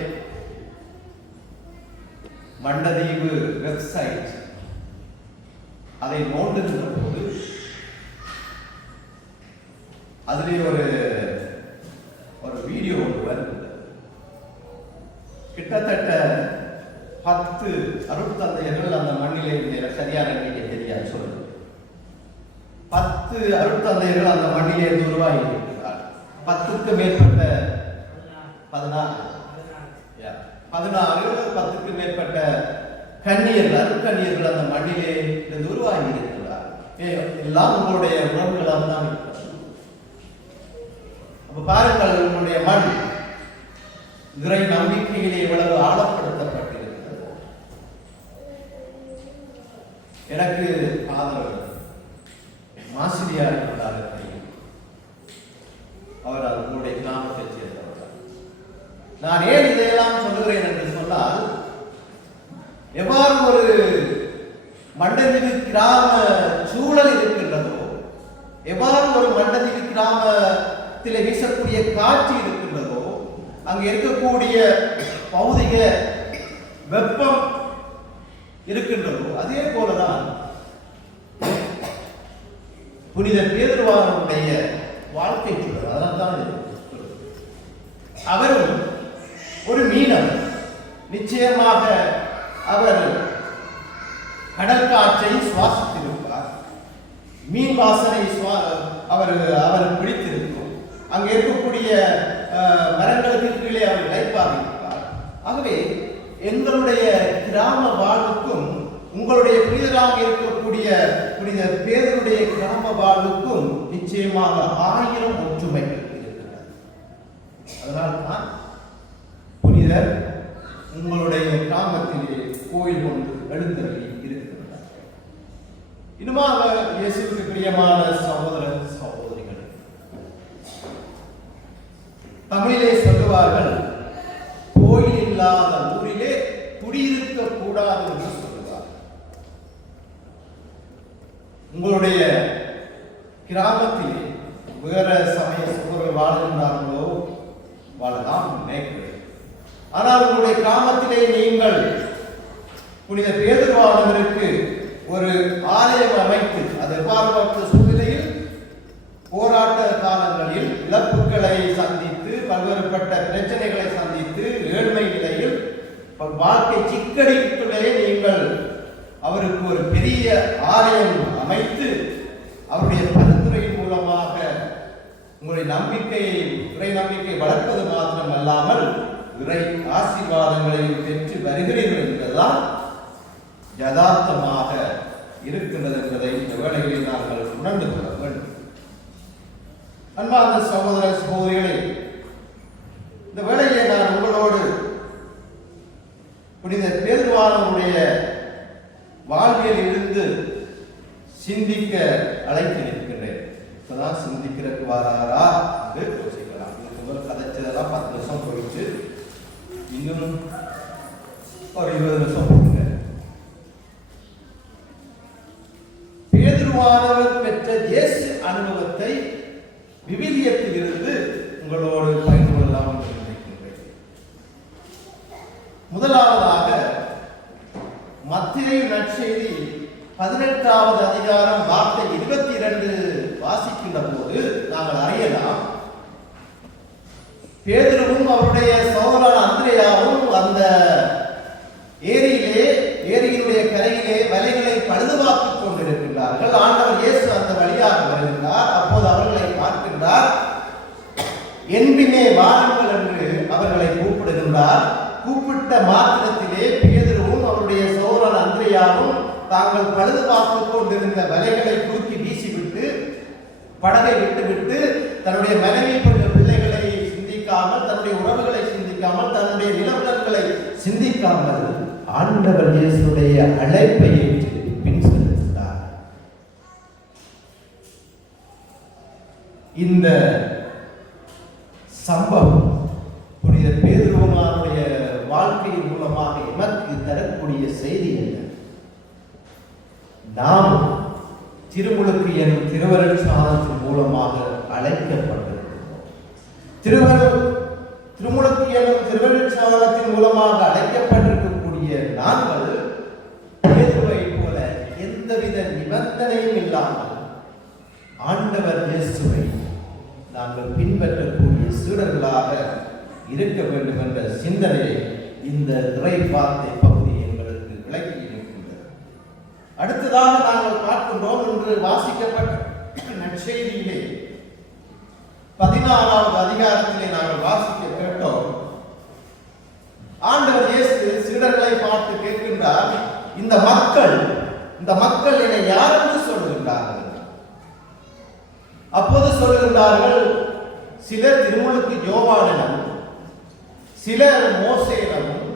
மண்டதீவு வெப்சைட் அதை நோண்டுகின்ற போது அதிலே ஒரு வீடியோ வருகிறது. கிட்டத்தட்ட 10 அருட்தந்தையர்கள் அந்த மண்ணிலே சரியான எண்ணிக்கை தெரியாது சொல்லுங்க. 10 அருட்தந்தையர்கள் அந்த மண்ணிலே இருந்து உருவாகி இருக்கிறார். 10க்கு மேற்பட்ட 10க்கு மேற்பட்ட கன்னியர்கள் அருட்கன்னியர்கள் அந்த மண்ணிலே இருந்து உருவாகி இருக்கிறார். எல்லாம் உங்களுடைய உறவுகளாக தான் இருக்கிறது. அப்ப பாருங்கள், உங்களுடைய மண் இறை நம்பிக்கையிலே இவ்வளவு ஆழப்படுத்தப்பட்டிருக்கிறது. எனக்கு ஆதரவு மாசிரியார் காலத்தில் அவர் உங்களுடைய கிராமத்தை சேர்ந்தவர். நான் ஏன் இதையெல்லாம் சொல்லுகிறேன் என்று சொன்னால், எவ்வாறு ஒரு மண்டதீவு கிராம சூழல் இருக்கின்றதோ, எவ்வாறு ஒரு மண்டதீவு கிராமத்தில் வீசக்கூடிய காட்சி இருக்கின்றதோ, அங்கு இருக்கக்கூடிய பௌதிக வெப்பம் இருக்கின்றதோ, அதே போலதான் புனித பேதுருவானுடைய வாழ்க்கை சூழல். அதனால்தான் அவரும் ஒரு மீனவர். நிச்சயமாக அவர் கடல் காற்றை சுவாசித்திருப்பார். மீன் வாசனை அவர் அவர் பிடித்திருக்கும். அங்கே இருக்கக்கூடிய மரங்களுக்கு கீழே அவர் இளைப்பாக இருக்கிறார். ஆகவே எங்களுடைய கிராம வாழ்வுக்கும் உங்களுடைய புனிதராக இருக்கக்கூடிய புனித பேருடைய கிராம வாழ்வுக்கும் நிச்சயமாக 1000 ஒற்றுமைகள் இருக்கிறது. அதனால்தான் புனிதர் உங்களுடைய கிராமத்திலே கோயில் ஒன்று எழுந்தருளி இருக்கிறார். இன்னுமாக இயேசுவுக்கு பிரியமான சகோதர சகோதரிகள், தமிழிலே சொல்லுவார்கள், கோயில் இல்லாத ஊரிலே குடியிருக்க கூடாது என்று சொல்லுவார். உங்களுடைய கிராமத்திலே வேற சமய சகோதரர்கள் வாழ்கின்றார்களோ வாழலாம் நினைக்கிறேன். ஆனால் உங்களுடைய கிராமத்திலே நீங்கள் புனித பேதுருவானவருக்கு ஒரு ஆலயம் அமைத்து, அது எவ்வாறு சூழ்நிலையில் போராட்ட காலங்களில் இழப்புகளை சந்தித்து பல்வேறுபட்ட பிரச்சனைகளை சந்தித்து ஏழ்மை நிலையில் வாழ்க்கை சிக்கடிக்குள்ளே நீங்கள் அவருக்கு ஒரு பெரிய ஆலயம் அமைத்து அவருடைய பரிந்துரையின் மூலமாக உங்களுடைய நம்பிக்கையை இறை நம்பிக்கை வளர்ப்பது மாத்திரம் அல்லாமல் இறை ஆசீர்வாதங்களையும் பெற்று வருகிறீர்கள் என்பதுதான் யதார்த்தமாக இருக்கின்றது என்பதை இந்த வேளைகளில் நாங்கள் உணர்ந்து கொள்ள வேண்டும். அன்பார்ந்த சகோதர சகோதரிகளே, இந்த வேளையிலே நான் உங்களோடு புனித பேதுருவானவருடைய வாழ்வியல் இருந்து சிந்திக்க அழைத்து நிற்கின்றேன். இப்பதான் சிந்திக்கிறதுக்கு வராரா என்று யோசிக்கலாம். இதுக்கு முதல் கதைச்சதெல்லாம் 10 நிமிஷம் போயிட்டு இன்னும் ஒரு 20 நிமிஷம் போடுங்க. பேதுருவானவர் பெற்ற இயேசு அனுபவத்தை விவிலியத்தில் இருந்து உங்களோடு பகிர்ந்து கொள்ளலாம் என்று நினைக்கின்றேன். முதலாவதாக மத்தேயு நற்செய்தி 18வது அதிகாரம் வார்த்தை 22 வாசிக்கின்ற போது நாங்கள் அறியலாம், பேதுருவும் அவருடைய சகோதரன் அந்திரேயாவும் அந்த ஏரியினுடைய கரையிலே வலைகளை பழுதுபார்த்துக் கொண்டிருக்கின்றார்கள். ஆண்டவர் இயேசு அந்த வழியாக வருகின்றார். அப்போது அவர்களை பார்க்கின்றார். என்பினே வாருங்கள் என்று அவர்களை கூப்பிடுகின்றார். கூப்பிட்ட மாத்திரத்திலே பேதுருவும் அவருடைய சகோதரன் அந்திரேயாவும் தாங்கள் பழுது பார்த்துக் கொண்டிருந்த வலைகளை தூக்கி வீசிவிட்டு படகை விட்டுவிட்டு தன்னுடைய மனைவி பிள்ளைகளை சிந்திக்காமல், தன்னுடைய உறவுகளை சிந்திக்காமல், தன்னுடைய நிலவரங்களை சிந்திக்காமல் ஆண்டவர் இயேசுடைய அழைப்பை ஏற்று பின் செலுத்தினார். இந்த சம்பவம் புனித பேதுருவானுடைய வாழ்க்கையின் மூலமாக எமக்கு தரக்கூடிய செய்தி என்ன? நாம் திருமுழுக்கு எனும் திருவருட் சாதனத்தின் மூலமாக அழைக்கப்பட்டிருக்கிறோம். திருமுழுக்கு எனும் திருவருட் சாதனத்தின் மூலமாக அழைக்கப்பட்டிருக்கக்கூடிய நாங்கள் பேதுருவை போல எந்தவித நிபந்தனையும் இல்லாமல் ஆண்டவர் இயேசுவை நாங்கள் பின்பற்றக்கூடிய சீடர்களாக இருக்க வேண்டும் என்ற சிந்தனையை இந்த இறை வார்த்தை பகுதி எங்களுக்கு விளக்கி இருக்கின்றது. அடுத்ததாக நாங்கள் பார்க்கின்றோம், இன்று வாசிக்கப்பட்ட நற்செய்தியிலே 16வது அதிகாரத்திலே நாங்கள் வாசிக்க கேட்டோம். ஆண்டவர் இயேசு சீடர்களை பார்த்து கேட்கின்றார், இந்த மக்கள் என்னை யார் என்று சொல்கின்றார்கள்? அப்போது சொல்கின்றார்கள், சிலர் திருமுழுக்கு யோவானிடம், சிலர் மோசேயிடமும்,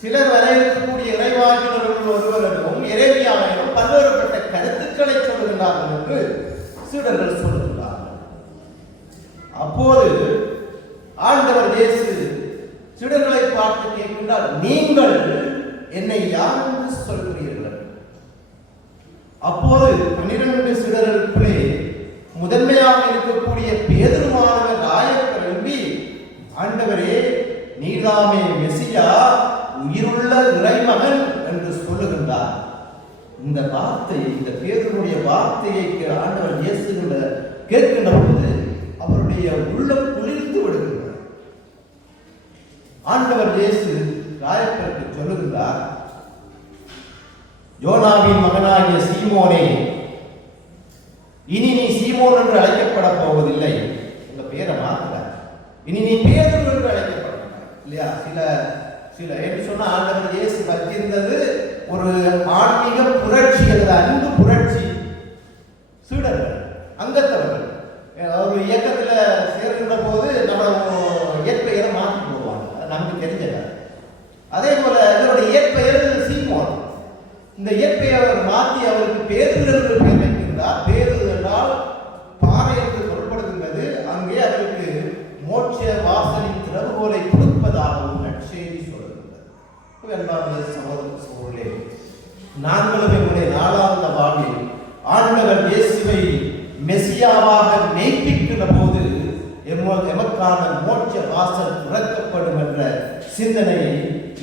சிலர் வர இருக்கக்கூடிய இறைவாக்கினர்கள் ஒருவரிடமும், எரேமியாவிடம் பல்வேறுபட்ட கருத்துக்களை சொல்கின்றார்கள் என்று சீடர்கள் சொல்கின்றார்கள். அப்போது ஆண்டவர் இயேசு சீடர்களை பார்த்து கேட்கின்றார், நீங்கள் என்னை யார் என்று சொல்கிறீர்கள்? அப்போது 12 சீடர்களுக்குள்ளே முதன்மையாக இருக்கக்கூடிய பேதுருவானவர் ஆயப்பிரம்பி, ஆண்டவரே நீதாமே மெசியா, உயிருள்ள இறைமகன் என்று சொல்லுகின்றார். இந்த வார்த்தையை, இந்த பேதுருடைய வார்த்தையை ஆண்டவர் இயேசு கேட்கின்ற போது அவருடைய உள்ளம் குளிர்ந்து விடுகின்றார். ஆண்டவர் இயேசு ராயப்பருக்கு சொல்லுகின்றார், யோனாவின் மகனாகிய சீமோனே, இனி நீ சீமோன் என்று அழைக்கப்பட போவதில்லை, உங்க பேரை மாத்தல, இனி நீ பேதுரு என்று அழைக்கப்பட இல்லையா? சில என்று சொன்னா ஆண்டவர் இயேசு வச்சிருந்தது ஒரு ஆன்மீக புரட்சி அல்லது அன்பு புரட்சி. சீடர்கள் அங்கத்தவர்கள் ஒரு இயக்கத்துல சேர்கின்ற போது நம்ம இயற்பெயரை மாற்றி போடுவாங்க, நமக்கு தெரிஞ்சது. அதே போல இதனுடைய இயற்பெயர் சீமோன். இந்த இயற்பெயர் மாற்றி அவருக்கு பேதுரு என்று பெயர் வைக்கின்றார். பேதுரு என்றால் பாறை என்று சொல்லப்படுகின்றது. அங்கே அவருக்கு மோட்ச வாசலின் திறவுகோலை கொடுப்பதாகவும் நற்செய்தி சொல்லுகின்றது. சகோதரர்களே, நாங்களும் எங்களுடைய நாளாந்த வாழ்வில் ஆண்டவர் இயேசுவை மெசியாவாக மெய்ப்பிக்கிற போது எமக்கான மோட்ச வாசல் திறக்கப்படும் என்ற சிந்தனையை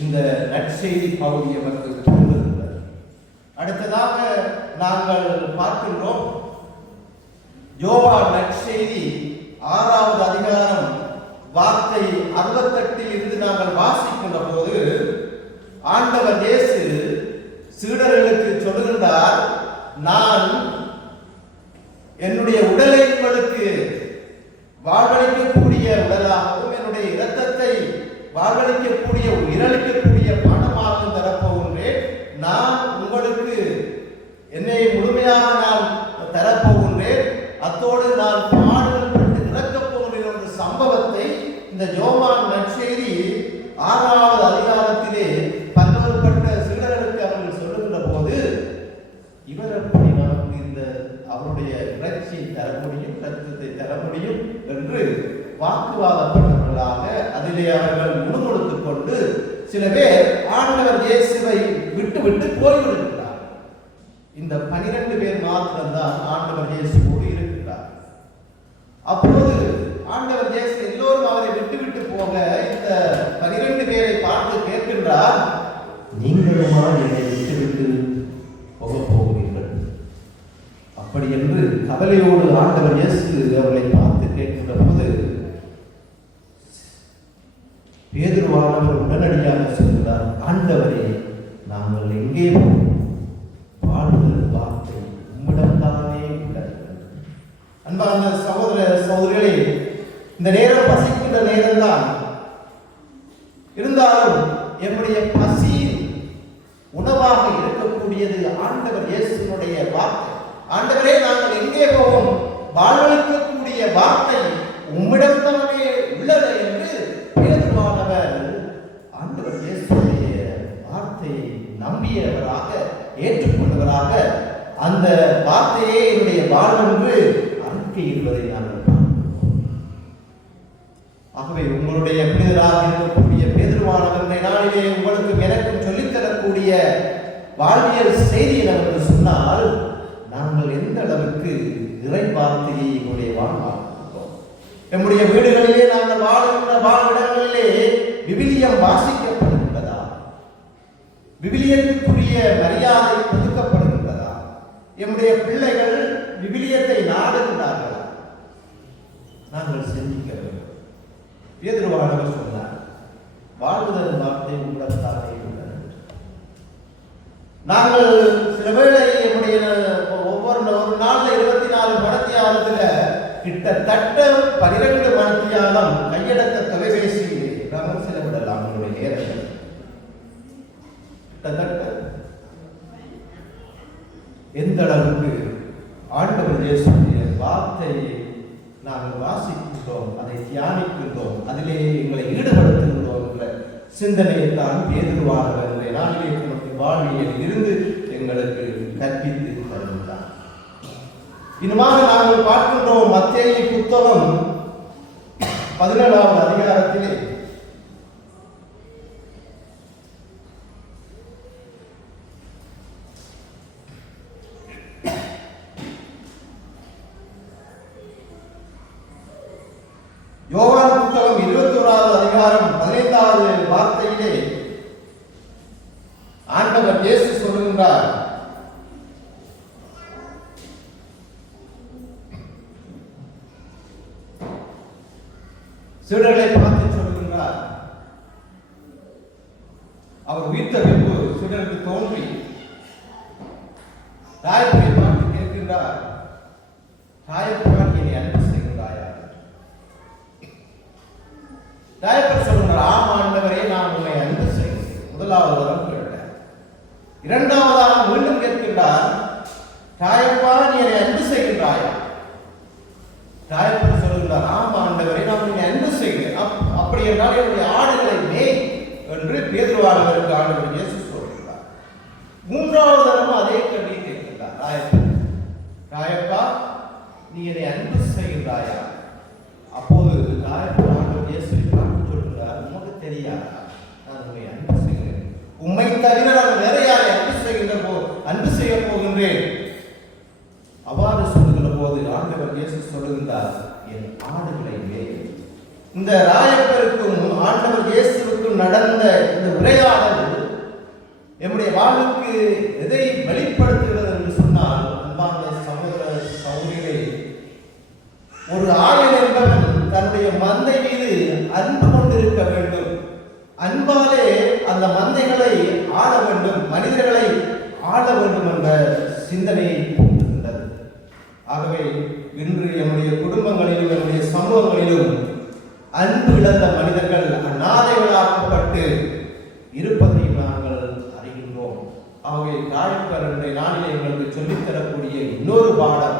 இந்த நற்செய்தி பகுதி எமக்கு தூண்டுகின்றது. அடுத்ததாக நாங்கள் பார்க்கின்றோம் யோவான் நற்செய்தி 6வது அதிகாரம் வார்த்தை 68 இருந்து நாங்கள் வாசிக்கின்ற போது ஆண்டவர் இயேசு சீடர்களுக்கு சொல்லுகின்றார், நான் என்னுடைய உடலை உங்களுக்கு வாழ்வளிக்கக்கூடிய உடலாகவும் என்னுடைய இரத்தத்தை வாழ்வளிக்கக்கூடிய உயிரளிக்கக்கூடிய பணமாகவும் தரப்போகின்றேன். நான் உங்களுக்கு என்னை முழுமையாக நான் தரப்போகின்றேன். அத்தோடு நான் பாடுகள் பட்டு இறக்கப் போகின்ற ஒரு சம்பவத்தை இந்த யோவான் நற்செய்தி 6வது அதிகாரத்திலே பல்வேறுபட்ட சீடர்களுக்கு அவர்கள் சொல்லுகின்ற போது இவர் எப்படி நமக்கு இந்த அவருடைய இறைச்சியை தர முடியும், ரத்தத்தை தர முடியும் என்று வாக்குவாதப்பட்டவர்களாக அதிலே அவர்கள் முணுமுணுத்துக் கொண்டு சில பேர் ஆண்டவர் இயேசுவை விட்டு போய்விடுகிறார். இந்த 12 பேர் மாத்திரம்தான் ஆண்டவர் இயேசுவோடு இருக்கிறார். அப்போது ஆண்டவர் இயேசு எல்லோரும் அவரை விட்டு போக இந்த 12 பேரை பார்த்து கேட்கின்றார், நீங்களுமா என்னை விட்டு போக போகிறீர்கள்? அப்படி என்று கவலையோடு ஆண்டவர் இயேசு அவர்களை பார்த்து கேட்கின்ற போது பேதுருவானவர் உடனடியாக சொல்கிறார், ஆண்டவரே, நாங்கள் எங்கே வாழ்வதற்கு வார்த்தை உம்மிடம்தானே உள்ளது. அன்பான சகோதர சகோதரிகளே, இந்த நேரம் பசிக்கின்ற நேரம் தான். இருந்தாலும் என்னுடைய பசி உணவாக இருக்கக்கூடியது ஆண்டவர் இயேசுனுடைய வார்த்தை. ஆண்டவரே, நாங்கள் எங்கே போவோம்? வாழ்வளிக்கக்கூடிய வார்த்தை உம்மிடம்தானே உள்ளது என்று பேதுருவானவர் ஆண்டவர் இயேசுடைய வார்த்தையை நம்பியவராக ஏற்றுக்கொண்டவராக அந்த வார்த்தையே என்னுடைய வாழ்வென்று அறிக்கையிடுவதை நாங்கள் பார்க்கிறோம். ஆகவே உங்களுடைய புனிதராக இருக்கக்கூடிய பேதுருவானவர் நாளிலே உங்களுக்கும் எனக்கும் சொல்லித்தரக்கூடிய வாழ்வியல் செய்தி என்று சொன்னால், நாங்கள் எந்த அளவுக்கு இறை வார்த்தையை எங்களுடைய வாழ்வாகிறோம். நம்முடைய வீடுகளிலே நாங்கள் வாழ்கின்ற வாழ்விடங்களிலே விவிலியம் வாசிக்கப்படுகின்றதா? விவிலியத்துக்குரிய மரியாதை கொடுக்கப்படுகின்றதா? நம்முடைய பிள்ளைகள் விவிலியத்தை நாடுகின்றார்களா? நாங்கள் சிந்திக்க வேண்டும். பேதுருவானவர் சொன்னார், வாழ்வதன் வார்த்தை உங்களத்தாலே உள்ளது. நாங்கள் சில வேளை நம்முடைய ஒவ்வொரு ஒரு நாள்ல 24 மணித்தியாலத்துல கிட்டத்தட்ட 12 மணித்தியாலம் கையடக்க தொலைபேசியிலே நாங்கள் செலவிடலாம். நம்முடைய நேரங்கள் கிட்டத்தட்ட எந்த அளவுக்கு ஆண்டவர் இயேசுவின் வார்த்தையை நாங்கள் வாசிக்கின்றோம், அதை தியானிக்கின்றோம், அதிலே எங்களை ஈடுபடுத்துகின்றோம் என்ற சிந்தனையை தான் பேதுருவானவர் நாளிலே நமக்கு வாழ்வியல் இருந்து எங்களுக்கு கற்பித்து வருகின்றார். இன்னுமாக நாங்கள் பார்க்கின்றோம் மத்தேயு புத்தகம் 17வது அதிகாரத்திலே யோவான் புத்தகம் 21வது அதிகாரம் 15வது வார்த்தையிலே ஆண்டவர் இயேசு சொல்லுகின்றார், சீடர்களை பார்த்து சொல்லுகின்றார், அவர் உயிர்த்த பின்பு சீடருக்கு தோன்றி தாய்மொழி பார்த்து கேட்கின்றார், ராயப்பர் என்னை அன்பு செய்கிறாயா? ராயப்பர் சொல்கிறார், ஆம் ஆண்டவரே, நான் உன்னை அன்பு செய்கிறேன். முதலாவது வரம் கேட்டார். இரண்டாவதாக மீண்டும் கேட்கின்றார், ராயப்பா, நீ என்னை அன்பு செய்கின்றாயா? ராயப்பர் சொல்கிறார், ஆம் ஆண்டவரே, நான் உன்னை அன்பு செய்கிறேன். அப்படி என்றால் என்னுடைய ஆடுகளை மேய் என்று பேதுருவானவருக்கு ஆண்டவர் இயேசு சொல்கிறார். மூன்றாவது தரமும் அதே கேள்வியை கேட்கிறார் ராயப்பா. ராயப்பா, நீ என்னை அன்பு செய்கிறாயா? அப்போது ராயப்பர் ஆண்டவர் இயேசுவை பார்த்து சொல்கிறார், உமக்கு தெரியாதா நான் உன்னை அன்பு செய்கிறேன்? உம்மை தவிர நான் வேற யாரை அன்பு செய்ய போகின்றேன்? அவ்வாறு சொல்லுகிற போது ஆண்டவர் இயேசு சொல்லுகின்றார், என் ஆடுகளை மேய். இந்த ராயப்பருக்கும் ஆண்டவர் இயேசுவுக்கும் நடந்த இந்த உரையாடல் நம்முடைய வாழ்வுக்கு எதை வெளிப்படுத்துகிறது என்று சொன்னால், அன்பான சகோதர சகோதரிகளே, ஒரு ஆயன் என்பவன் தன்னுடைய மந்தை மீது அன்பு கொண்டிருக்க வேண்டும். அன்பாலே அந்த மந்தைகளை ஆள வேண்டும், மனிதர்களை ஆள வேண்டும் என்ற சிந்தனையை கொண்டிருந்தது. ஆகவே இன்று நம்முடைய குடும்பங்களிலும் நம்முடைய சமூகங்களிலும் அன்பு இழந்த மனிதர்கள் அநாதைகளாக்கப்பட்டு இருப்பதை நாங்கள் அறிகின்றோம். ஆகவே ராயப்பர் நாளிலே எங்களுக்கு சொல்லித்தரக்கூடிய இன்னொரு பாடம்,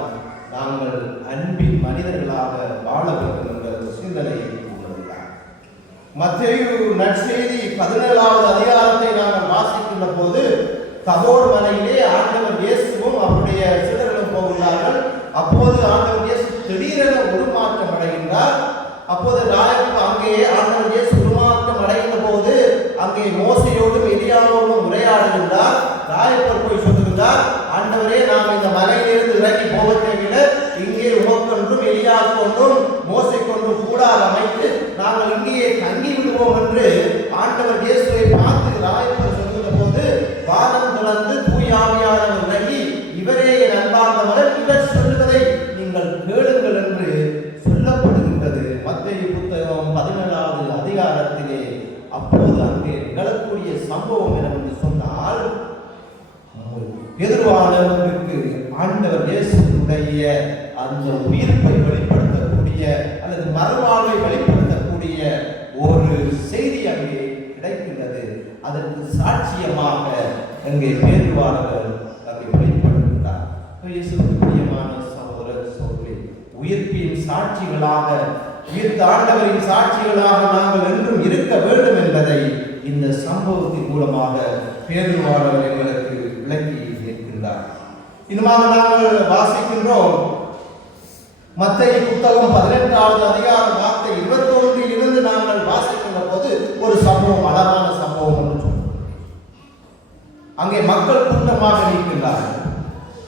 நாங்கள் அன்பின் மனிதர்களாக வாழ வேண்டும் என்ற சிந்தனையை கொண்டுள்ளார். மத்தேயு நற்செய்தி 17வது அதிகாரத்தை நாங்கள் வாசிக்கின்ற போது, தபோர் மலையிலே ஆண்டவர் இயேசுவும் அவருடைய சீடர்களும் போகிறார்கள். அப்போது ஆண்டவர் இயேசு திடீரென உருமாற்றம் அடைகின்றார். அப்போது ராயப்பர் அங்கே ஆண்டவர் இயேசு உருமாற்றம் அடைந்த போது அங்கே மோசையோடும் எலியாவோடும் உரையாடுகின்றார். ராயப்பர் போய் சொல்லுகின்றார், ஆண்டவரே, நாம் இந்த மலையிலிருந்து இறங்கி போக தேவையில்லை, இங்கே உமக்கொன்றும் எலியாவுக்கொன்றும் மோசை கொன்றும் கூடாது அமைத்து நாங்கள் இங்கேயே தங்கி விடுவோம் என்று ஆண்டவர் இயேசுவை பார்த்து ராயப்பர் சொல்லுகிற போது, வானம் தொடர்ந்து தூய ஆவியானவர் இறங்கி, இவரே என் அன்பார்ந்தவர், இவர் சொல்லுவதை நீங்கள் கேளுங்கள் என்று சொல்லப்படுகின்றது மத்தேயு புத்தகம் 17வது அதிகாரத்திலே. அப்போது அங்கே நிகழக்கூடிய சம்பவம் என்னவென்று சொன்னால், எதிர்வானவருக்கு ஆண்டவர் இயேசுடைய அந்த உயிர்ப்பை வெளிப்படுத்தக்கூடிய அல்லது மறுவாழ்வை வெளிப்படுத்தக்கூடிய ஒரு செய்தி அங்கே கிடைக்கின்றது. அதற்கு சாட்சியமாக அங்கே பேதுருவானவர் அங்கே வெளிப்படுகின்றார். பிரியமான சகோதர சகோதரி, உயிர்ப்பின் சாட்சிகளாக, உயிர்த்த ஆண்டவரின் சாட்சிகளாக நாங்கள் என்றும் இருக்க வேண்டும் என்பதை இந்த சம்பவத்தின் மூலமாக பேதுருவானவர் எங்களுக்கு விளக்கி இருக்கின்றார். இன்னுமாக நாங்கள் வாசிக்கின்றோம், மத்தேயு புத்தகம் 18வது அதிகாரம் வார்த்தை 21 இருந்து நாங்கள் வாசிக்கின்ற போது ஒரு சம்பவம், அழகான சம்பவம் என்று சொல்றோம். அங்கே மக்கள் கூட்டமாக இருக்கின்றார்கள்.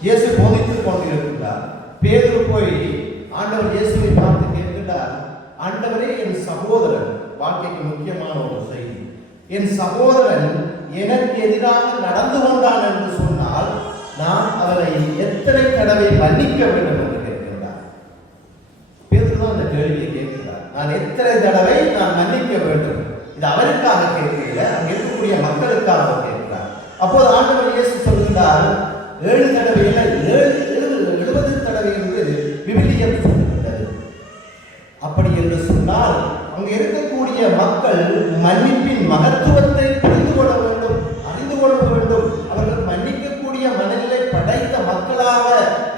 இயேசு போதித்துக் கொண்டிருக்கின்றார். பேதுரு போய் ஆண்டவர் இயேசுவை பார்த்து கேட்கின்றார், ஆண்டவரே, என் சகோதரன், வாழ்க்கைக்கு முக்கியமான ஒரு செய்தி, என் சகோதரன் எனக்கு எதிராக நடந்து கொண்டான் என்று சொன்னால் நான் அவரை எத்தனை தடவை மன்னிக்க வேண்டும் என்று கேட்கின்றார். பேதுரு அந்த கேள்வியை கேட்கிறார், நான் எத்தனை தடவை நான் மன்னிக்க வேண்டும்? இது அவருக்காக கேட்கல, அங்கே இருக்கக்கூடிய மக்களுக்காக கேட்கிறார். அப்போது ஆண்டவர் இயேசு சொல்கின்றார், 7 தடவை இல்லை, 70 தடவை என்று விவிலியம் சொல்லுகின்றது. அப்படி என்று சொன்னால் அங்கே இருக்கக்கூடிய மக்கள் மன்னிப்பின் மகத்துவத்தை புரிந்து கொள்ள வேண்டும், அறிந்து கொள்ள வேண்டும். அவர்கள் மன்னிக்கக்கூடிய மனநிலை படைத்த மக்களாக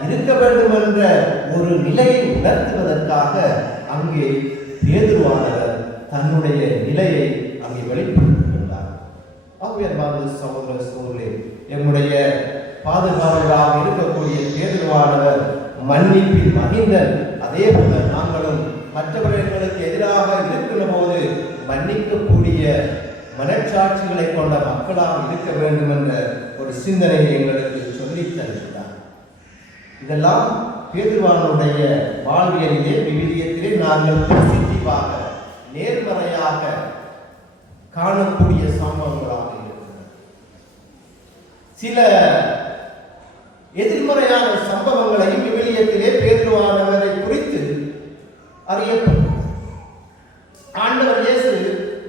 இருக்க வேண்டும் என்ற ஒரு நிலையை உணர்த்துவதற்காக அங்கே பேதுருவானவர் தன்னுடைய நிலையை அங்கே வெளிப்படுத்துகின்றார். ஆகவே சகோதர சகோதரர்களே, எம்முடைய பாதுகாவலராக இருக்கக்கூடிய பேதுருவானவர் மன்னிப்பின் மகிந்தன். அதே போல நாங்களும் மற்றவர்களுக்கு எதிராக இருக்கிற போது மன்னிக்கக்கூடிய மனச்சாட்சிகளை கொண்ட மக்களாக இருக்க வேண்டும் என்ற ஒரு சிந்தனையை எங்களுக்கு சொல்லித் தருகிறார். இதெல்லாம் பேதுருவானுடைய வாழ்வியலிலே, விவிலியத்திலே நாங்கள் பாசிட்டிவாக, நேர்மறையாக காணக்கூடிய சம்பவங்களாக இருக்கிறது. சில எதிர்மறையான சம்பவங்களையும் விவிலியத்திலே பேதுருவானவரை குறித்து அறியப்படும். ஆண்டவர் இயேசு,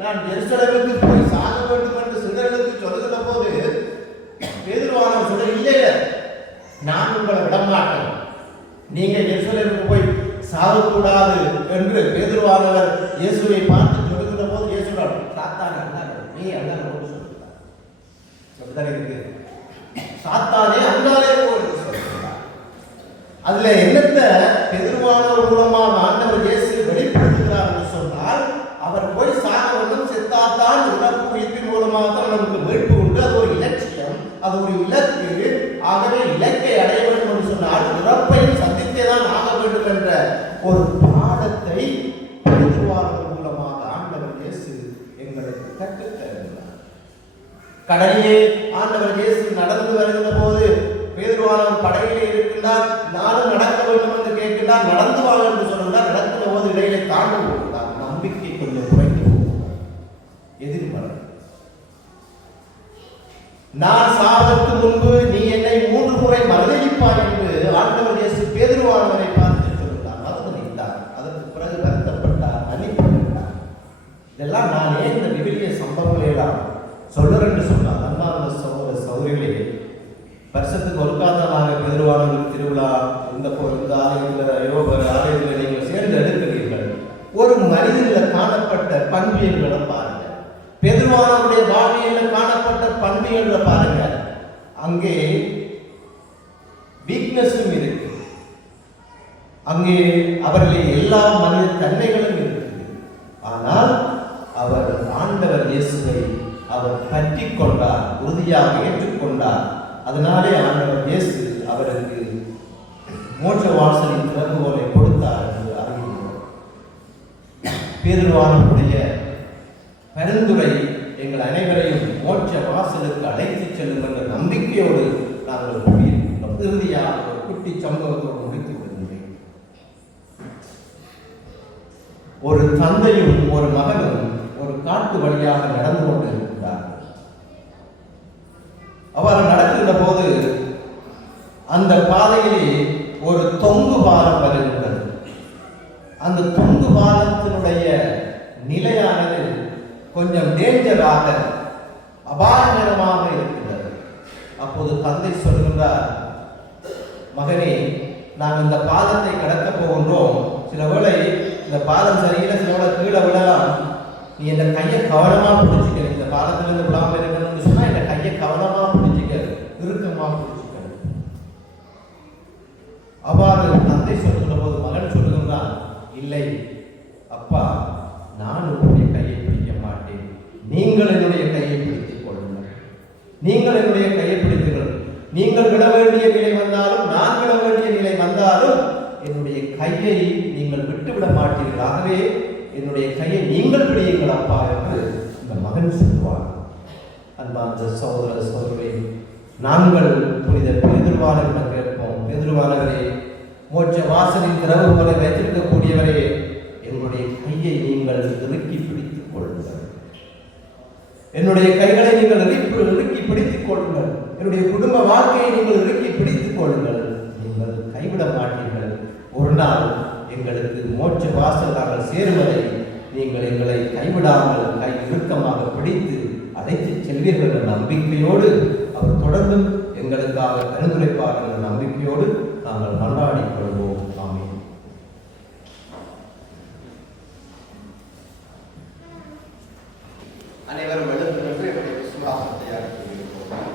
நான் எருசலேமுக்கு போய் சாக வேண்டும் என்று சீடர்களுக்கு சொல்லுகிற போது பேதுருவானவர் சொல்ல, இல்லை, நான் உங்களை விடமாட்டேன், நீங்க எருசலேமுக்கு போய் சாகக்கூடாது என்று பேதுருவானவர் இயேசுவை பார்த்து சொல்லுகிற போது இயேசுவார் சாத்தானே அண்ணாங்க நீ அண்ணாங்க சொல்லுகிறார். அப்படிதான் இருக்கு. சாத்தானே அண்ணாலே என்று சொல்லுகிறார். அதுல என்னத்தை பேதுருவானவர் மூலமாக ஆண்டவர் இயேசு வெளிப்படுத்துகிறார் என்று சொன்னால், அவர் போய் சாக வேண்டும், செத்தாத்தான் இறப்பு உயிர்ப்பின் மூலமாக தான் நமக்கு மீட்பு உண்டு. அது ஒரு இலட்சியம், அது ஒரு இலக்கு. ஆகவே இலக்கை அடைய வேண்டும் என்று சொன்னால் இறப்பையும் சந்தித்தே தான் ஆக வேண்டும் என்ற ஒரு பாடத்தை பேதுருவானவர் மூலமாக ஆண்டவர் இயேசு எங்களுக்கு கற்றுத் தருகிறார். கடலிலே ஆண்டவர் இயேசு நடந்து வருகிற போது பேதுருவானவர் படகிலே இருக்கின்றார். நானும் நடக்க வேண்டும் என்று கேட்கின்றார். நடந்து வாழ என்று சொல்லுகிறார். நடக்கிற போது இடையிலே தாழ்ந்து போகிறார். நம்பிக்கை கொஞ்சம் குறைந்து போகிறார். எதிர்மறை. நான் சாவதற்கு முன்பு நீ என்னை 3 முறை மறுதலிப்பாய் என்று ஆண்டவர் இயேசு பேதுருவானவரை பார்த்து சொல்கிறார். மறுதலித்தார். அதற்கு பிறகு வருத்தப்பட்டார், மன்னித்தார். இதெல்லாம் நான் ஏன் இந்த விவிலிய சம்பவங்களை எல்லாம் சொல்லுறேன் என்று சொன்னார். அன்பார்ந்த சகோதர சகோதரிகளே, வருஷத்துக்கு ஒருக்காதமாக பேதுருவானவர் திருவிழா இந்த ஆலயத்தில் ஆலயத்தில் நீங்கள் சேர்ந்து எடுக்கிறீர்கள். ஒரு மனிதனில் காணப்பட்ட பண்பியல்களை பாருங்க. பேதுருவானவருடைய வாழ்வியலில் காணப்பட்ட பண்பியல்களை பாருங்க. அங்கே வீக்னஸும் இருக்கு. அங்கே அவர்களின் எல்லா மனித தன்மைகளும் இருக்குது. ஆனால் அவர் ஆண்டவர் இயேசுவை அவர் பற்றி கொண்டார், உறுதியாக ஏற்றுக்கொண்டார். அதனாலே ஆண்டவர் இயேசு அவருக்கு மோட்ச வாசலின் திறவுகோலை கொடுத்தார் என்று அறிகிறோம். பேதுருவானவருடைய பரிந்துரை எங்கள் அனைவரையும் மோட்ச வாசலுக்கு அழைத்துச் செல்லும் என்ற நம்பிக்கையோடு நாங்கள் கூறியிருக்கின்றோம். இறுதியாக ஒரு குட்டி சம்பவத்தோடு முடித்து விடுகின்றேன். ஒரு தந்தையும் ஒரு மகனும் ஒரு காட்டு வழியாக நடந்து கொண்டிருக்கிறார்கள். அவர் நடக்கின்ற போது அந்த பாதையிலே ஒரு தொங்கு பாலம் வருகின்றது. அந்த தொங்கு பாலத்தினுடைய நிலையானது கொஞ்சம் டேஞ்சராக அபாயகரமாக இருக்கின்றது. அப்போது தந்தை சொல்கின்றார், மகனே, நாங்கள் இந்த பாலத்தை கடக்க போகின்றோம். சில வேளை இந்த பாலம் சரியில்லை, சில வேளை கீழே விழலாம். நீ இந்த கையை கவனமா பிடிச்சிக்க. இந்த பாலத்திலிருந்து விழாமல் இருக்கணும்னு சொன்னா இந்த கையை கவனமா பிடிச்சிக்க, இறுக்கமா பிடிச்சிக்க. அவ்வாறு தந்தை சொல்கின்ற போது மகன் சொல்லுகின்றான், இல்லை அப்பா, நான் உன்னுடைய கையை பிடிக்க மாட்டேன். நீங்கள் என்னுடைய கையை பிடித்துக் கொள்ளுங்கள். நீங்கள் என்னுடைய கையை பிடித்துங்கள். நீங்கள் விட வேண்டிய நிலை வந்தாலும், நான் விட வேண்டிய நிலை வந்தாலும் என்னுடைய கையை நீங்கள் விட்டுவிட மாட்டீர்கள். ஆகவே என்னுடைய கையை நீங்கள் பிடியுங்கள் அப்பா என்று இந்த மகன் சொல்வார். அன்பார்ந்த சகோதர சகோதரரே, நாங்கள் புனித பேதுருவானவரிடம் கேட்போம், பேதுருவானவரே, மோட்ச வாசலின் திறவுகோலை வைத்திருக்கக்கூடியவரே, என்னுடைய கையை நீங்கள் இறுக்கி பிடித்துக் கொள்ளுங்கள். என்னுடைய கைகளை நீங்கள் இறுக்கி பிடித்துக் கொள்ளுங்கள். என்னுடைய குடும்ப வாழ்க்கையை நீங்கள் இறுக்கி பிடித்துக் கொள்ளுங்கள். நீங்கள் கைவிட மாட்டீர்கள். ஒரு நாள் எங்களுக்கு மோட்ச வாசல் நாங்கள் சேருவதை நீங்கள் எங்களை கைவிடாமல் கை இறுக்கமாக பிடித்து அழைத்து செல்வீர்கள் என்ற நம்பிக்கையோடு அவர் தொடர்ந்து எங்களுக்காக பரிந்துரைப்பார் என்ற நம்பிக்கையோடு நாங்கள் கொண்டாடிக் கொள்வோம். ஆமென். அனைவரும் எழுந்து நின்று என்னுடைய விசுவாசத்தை அறிவிக்கிறோம்.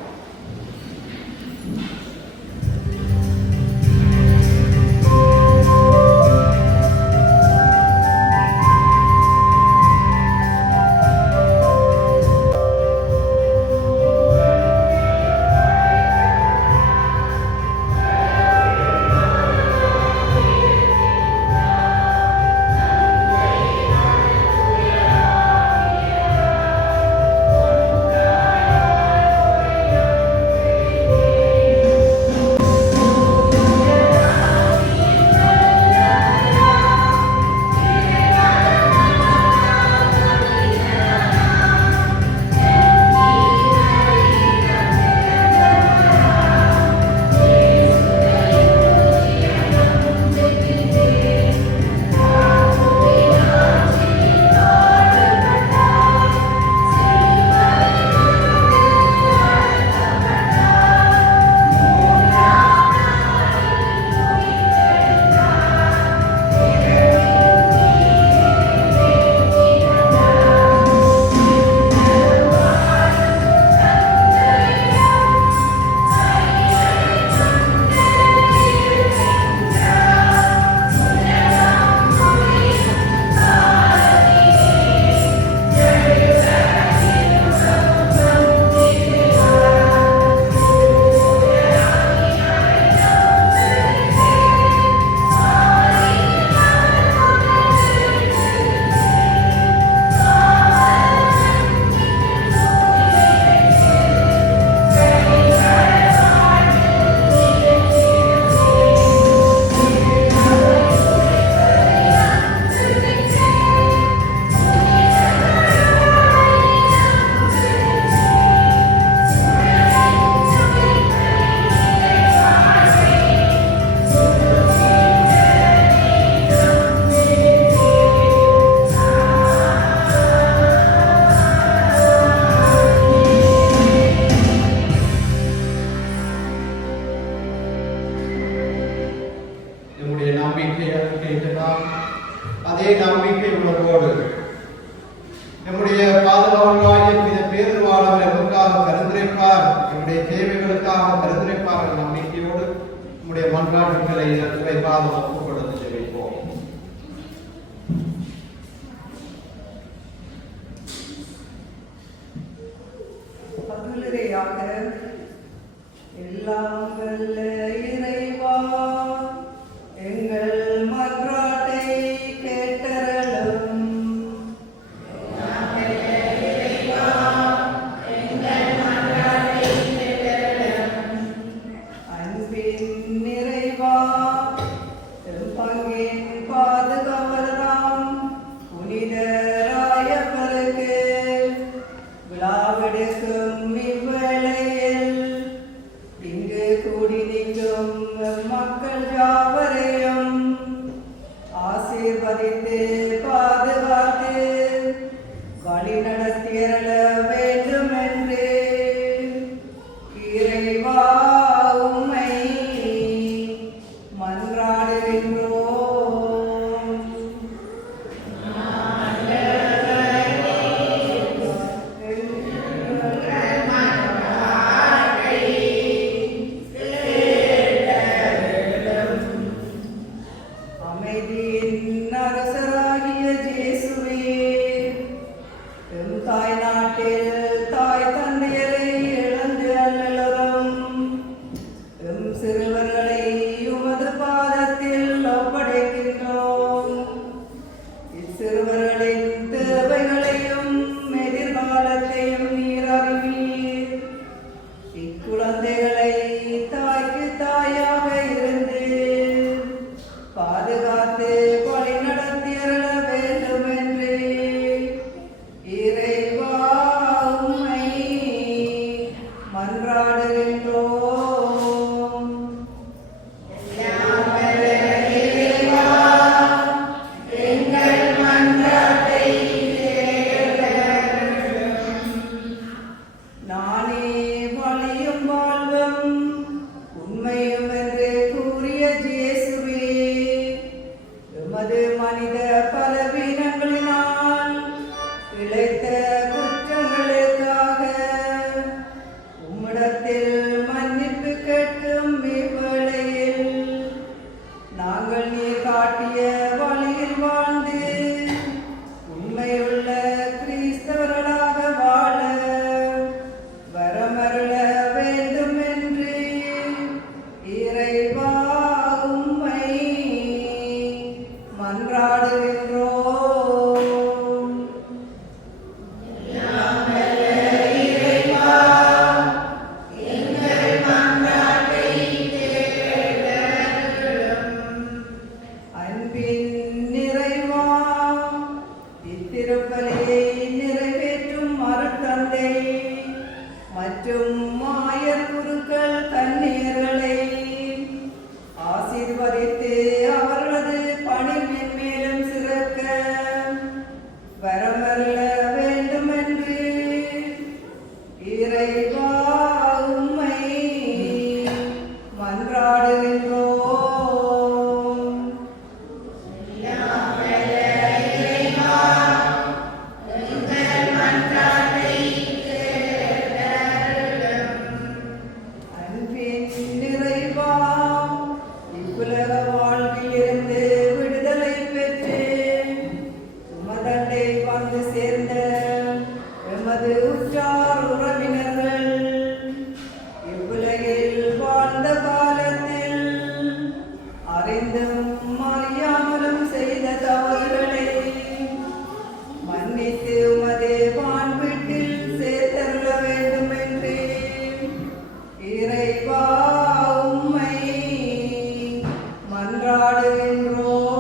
அதே நம்பிக்கை உணர்வோடு நம்முடைய பாதுகாவலாகிய பேருவாளர் எதற்காக கருந்துரைப்பார், நம்முடைய தேவைகளுக்காக கருந்துரைப்பார் என்ற நம்பிக்கையோடு நம்முடைய மன்றாட்டுகளை இறை பாதம் ஒப்புக் கொடுத்து ஜெபிப்போம். பகுதியாக எல்லாம் வல்ல இறைவா, எங்கள் மன்றாட்டை கேட்டருளும். அன்பின் நிறைவா, பங்கின் பாதுகாவலராம் புனித ராயப்பருக்கு விழாவெடுக்கும் இவ்வேளையில் இங்கு கூடி நிற்கும் மக்கள் யாவரையும் ஆசீர்வதித்து பாதுகாத்து வழி நடத்தியருள வேண்டும் என்று இறைவா உம்மை மன்றாடுகின்றோம். அமைதியின் அரசராகிய இயேசுவே, எம் தாய் நாட்டில் தாய் தந்தையரை இழந்து அல்லலும் எம் சிறுவர்களை உமது பாதத்தில் ஒப்படைக்கின்றோம். இச்சிறுவர்களின் தேவைகளையும் எதிர்காலத்தையும் நீர் அறிவீர். இக்குழந்தைகளை தாய்க்கு தாயாக இருந்து பாதுகாத்து வழி நடத்தியருள வேண்டும் என்று இறைவா உம்மை மன்றாடுகின்றோம். நானே வழியும் வாழ்வும் உண்மையும் என்று கூறிய இயேசுவே, எமது மனித பலவீனங்களினால் இழைத்த குற்றங்களுக்காக உம்மிடத்தில் மன்னிப்பு கேட்கும் இவ்வேளையில் நாங்கள் நீர் காட்டிய வழியில் வாழ்ந்து உண்மையுள்ள கிறிஸ்தவர்களாக வாழ வரமருள வேண்டும் என்று இறைவா உம்மை மன்றாடுகின்றோம். அன்பின் நிறைவா, இத்திருப்பலியை நிறைவேற்றும் அருட்தந்தை மற்றும் மாயர் குருக்கள் கன்னியர்களை ஆசீர்வதித்து அவர்களது பணி மென்மேலும் சிறக்க வரமருள வேண்டும் என்று இறைவா உம்மை மன்றாடுகின்றோம். அன்பின் நிறைவா, இவ்வுலக வாழ்வில் இருந்து விடுதலை பெற்று உமதண்டை வந்து சேர்ந்த எமது உற்றார் உறவினர்கள் இவ்வுலகில் வாழ்ந்த காலத்தில் அறிந்தும் அறியாமலும் செய்த தவறுகளை மன்னித்து உமது வான்வீட்டில் சேர்த்தருள வேண்டும் என்று இறைவா உம்மை மன்றாடுகின்றோம்.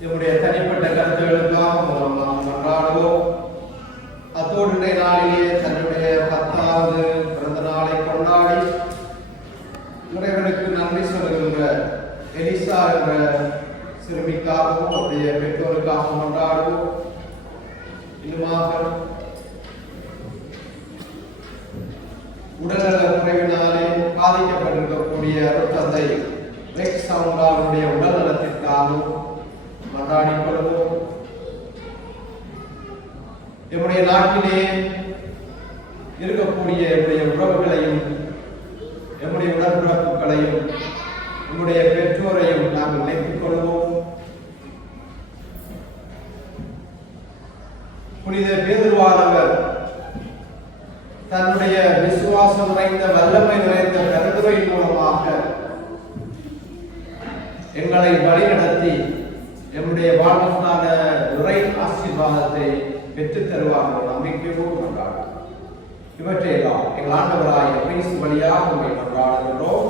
நம்முடைய தனிப்பட்ட கருத்துகளுக்காக நாம் மன்றாடுவோம். அத்தோடு இன்றைய நாளிலே தன்னுடைய 10வது பிறந்த நாளை கொண்டாடி இறைவனுக்கு நன்றி சொல்லுகின்ற எலிசா என்ற சிறுமிக்காகவும் அவருடைய பெற்றோருக்காகவும் மன்றாடுவோம். இன்னுமாக உடல்நல குறைவினாலே பாதிக்கப்பட்டிருக்கக்கூடிய தந்தை ரெக்ஸ் அவர்களுடைய உடல் நலத்திற்காகவும் மன்றாடிக் கொள்வோம். நம்முடைய நாட்டிலே இருக்கக்கூடிய நம்முடைய உறவுகளையும் நம்முடைய உடன்பிறப்புகளையும் நம்முடைய பெற்றோரையும் நாங்கள் நினைத்துக் கொள்வோம். புனித பேதுருவானவர் தன்னுடைய விசுவாசம் நிறைந்த வல்லமை நிறைந்த கருத்துரை மூலமாக எங்களை வழிநடத்தி நம்முடைய வாழ்வுக்கான உரை ஆசீர்வாதத்தை பெற்றுத் தருவார்கள் நம்பிக்கையோடு கொண்டாடும். இவற்றையெல்லாம் எங்கள் ஆண்டவராய கிறிஸ்து வழியாக உங்களை கொண்டாடுகிறோம்.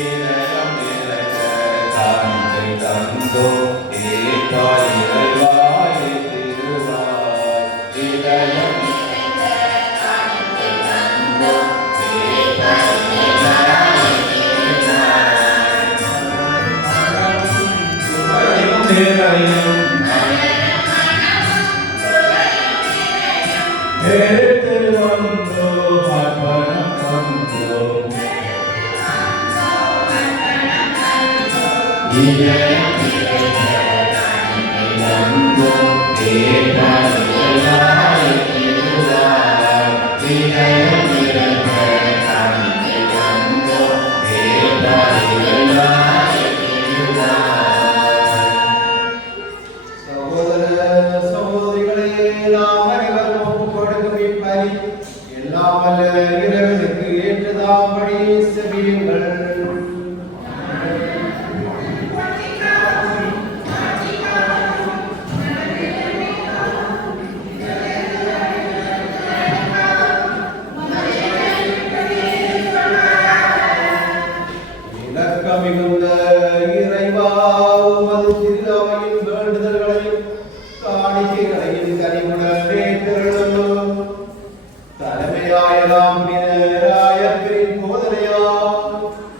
இதயம் நிறைந்த காணிக்கை தந்தோம் ஏற்றாய் இறைவாய் திருவாய் இதயம் நிறைந்த காணிக்கை தந்தோம் ஏற்றாய் இறைவாய் திருவாய் நிறையும் எடுத்து வந்தோம் அர்ப்பணம் தந்தோம் இதயம் நிறைந்த காணிக்கை தந்தோம் ஏற்றாய் இறைவாய் திருவாய் இதயம் நிறைந்த காணிக்கை தந்தோம் ஏற்றாய் இறைவாய் திருவாய். சகோதர சகோதரிகளே, நாம் அனைவரும் ஒப்புக் கொடுக்கும் இப்பலி எல்லாம் வல்ல இறைவனுக்கு ஏற்றதாம்படி செவியுங்கள். மிகுந்த இறைவா, உமது திரு அவையின் வேண்டுதல்களையும் காணிக்கைகளையும் கனிவுடன் ஏற்றருளும். தலைமையாயலாம் ராயப்பரின் போதனையா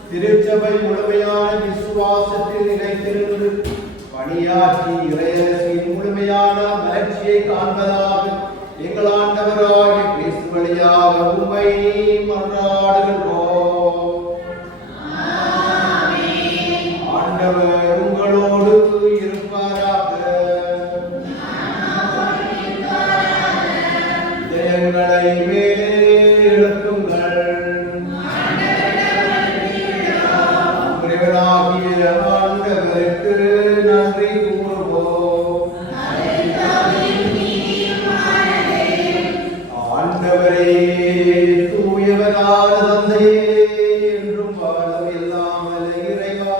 திருச்சபை முழுமையான விசுவாசத்தில் நிலைத்திருந்து பணியாற்றி இறையரசின் முழுமையான மலர்ச்சியை காண்பதாக எங்கள் ஆண்டவராகிய கிறிஸ்து வழியாக உம்மை மன்றாடுகின்றோம். ஆண்டவர் உங்களோடு இருப்பாராக. இதயங்களை மேலே எழுப்புங்கள். இறைவனாகிய ஆண்டவருக்கு நன்றி கூறுவோம். ஆண்டவரே, தூயவரான தந்தையே, என்றும் வாழும் எல்லாம் வல்ல இறைவா,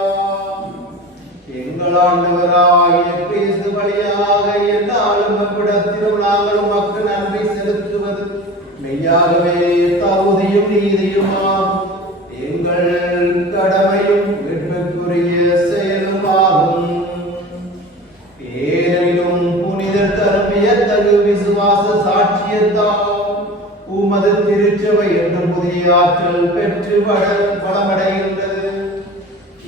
எங்கள் ஆண்டவராகிய கிறிஸ்து வழியாக எந்நாளும் எவ்விடத்திலும் நாங்கள் உமக்கு நன்றி செலுத்துவது மெய்யாகவே தகுதியும் நீதியுமாகும். எங்கள் கடமையும் மீட்புக்குரிய செயலுமாகும். ஏனெனிலும் புனிதர் தருமிய தகு விசுவாச சாட்சியத்தால் உமது திருச்சபை என்று புதிய ஆற்றல் பெற்று வளமடைகின்றது.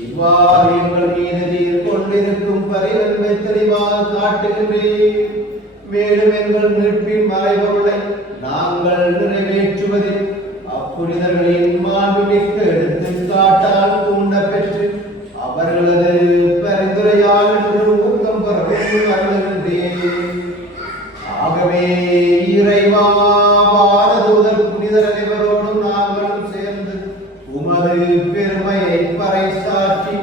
இவ்வாறு எங்கள் மீது நீர் கொண்டிருக்கும் பரிவன்மை தெளிவாக காட்டுகின்றேன். மேலும் எங்கள் மீட்பின் மறைபொருளை நாங்கள் நிறைவேற்றுவதில் அப்புனிதர்களின் மாண்புமிக்க எடுத்துக்காட்டால் தூண்ட பெற்று அவர்களது பரிந்துரையால் என்று ஊக்கம் பெறவும் அருளுகின்றேன். ஆகவே இறைவா, வானதூதர் புனிதர் அனைவரோடும் நாங்களும் சேர்ந்து உமது பெருமையை பறைசாற்றி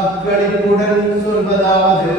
அக்களிப்புடன் சொல்வதாவது: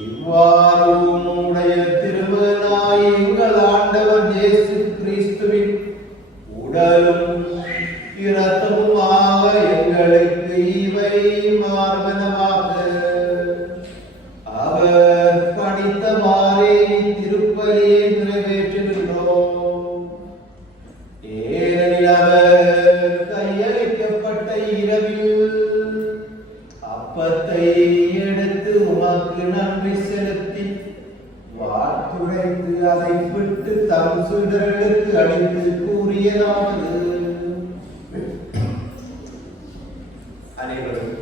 இவ்வாறு உம்முடைய திருமகனாய் எங்கள் ஆண்டவர் இயேசு கிறிஸ்துவின் உடலும் இரத்தமுமாக எங்களுக்கு இவை மார்பனவாக அவர் படித்தவாறே திருப்பலியை நிறைவேற்றுகின்றோம். ஏனெனில் அவர் கையளிக்கப்பட்ட இரவில் அப்பத்தை எடுத்து உமக்கு நன்றி செலுத்தி வார்த்துரைத்து அதை விட்டு தம் சீடர்களுக்கு அளித்து கூறியதாவது: அனைவரும்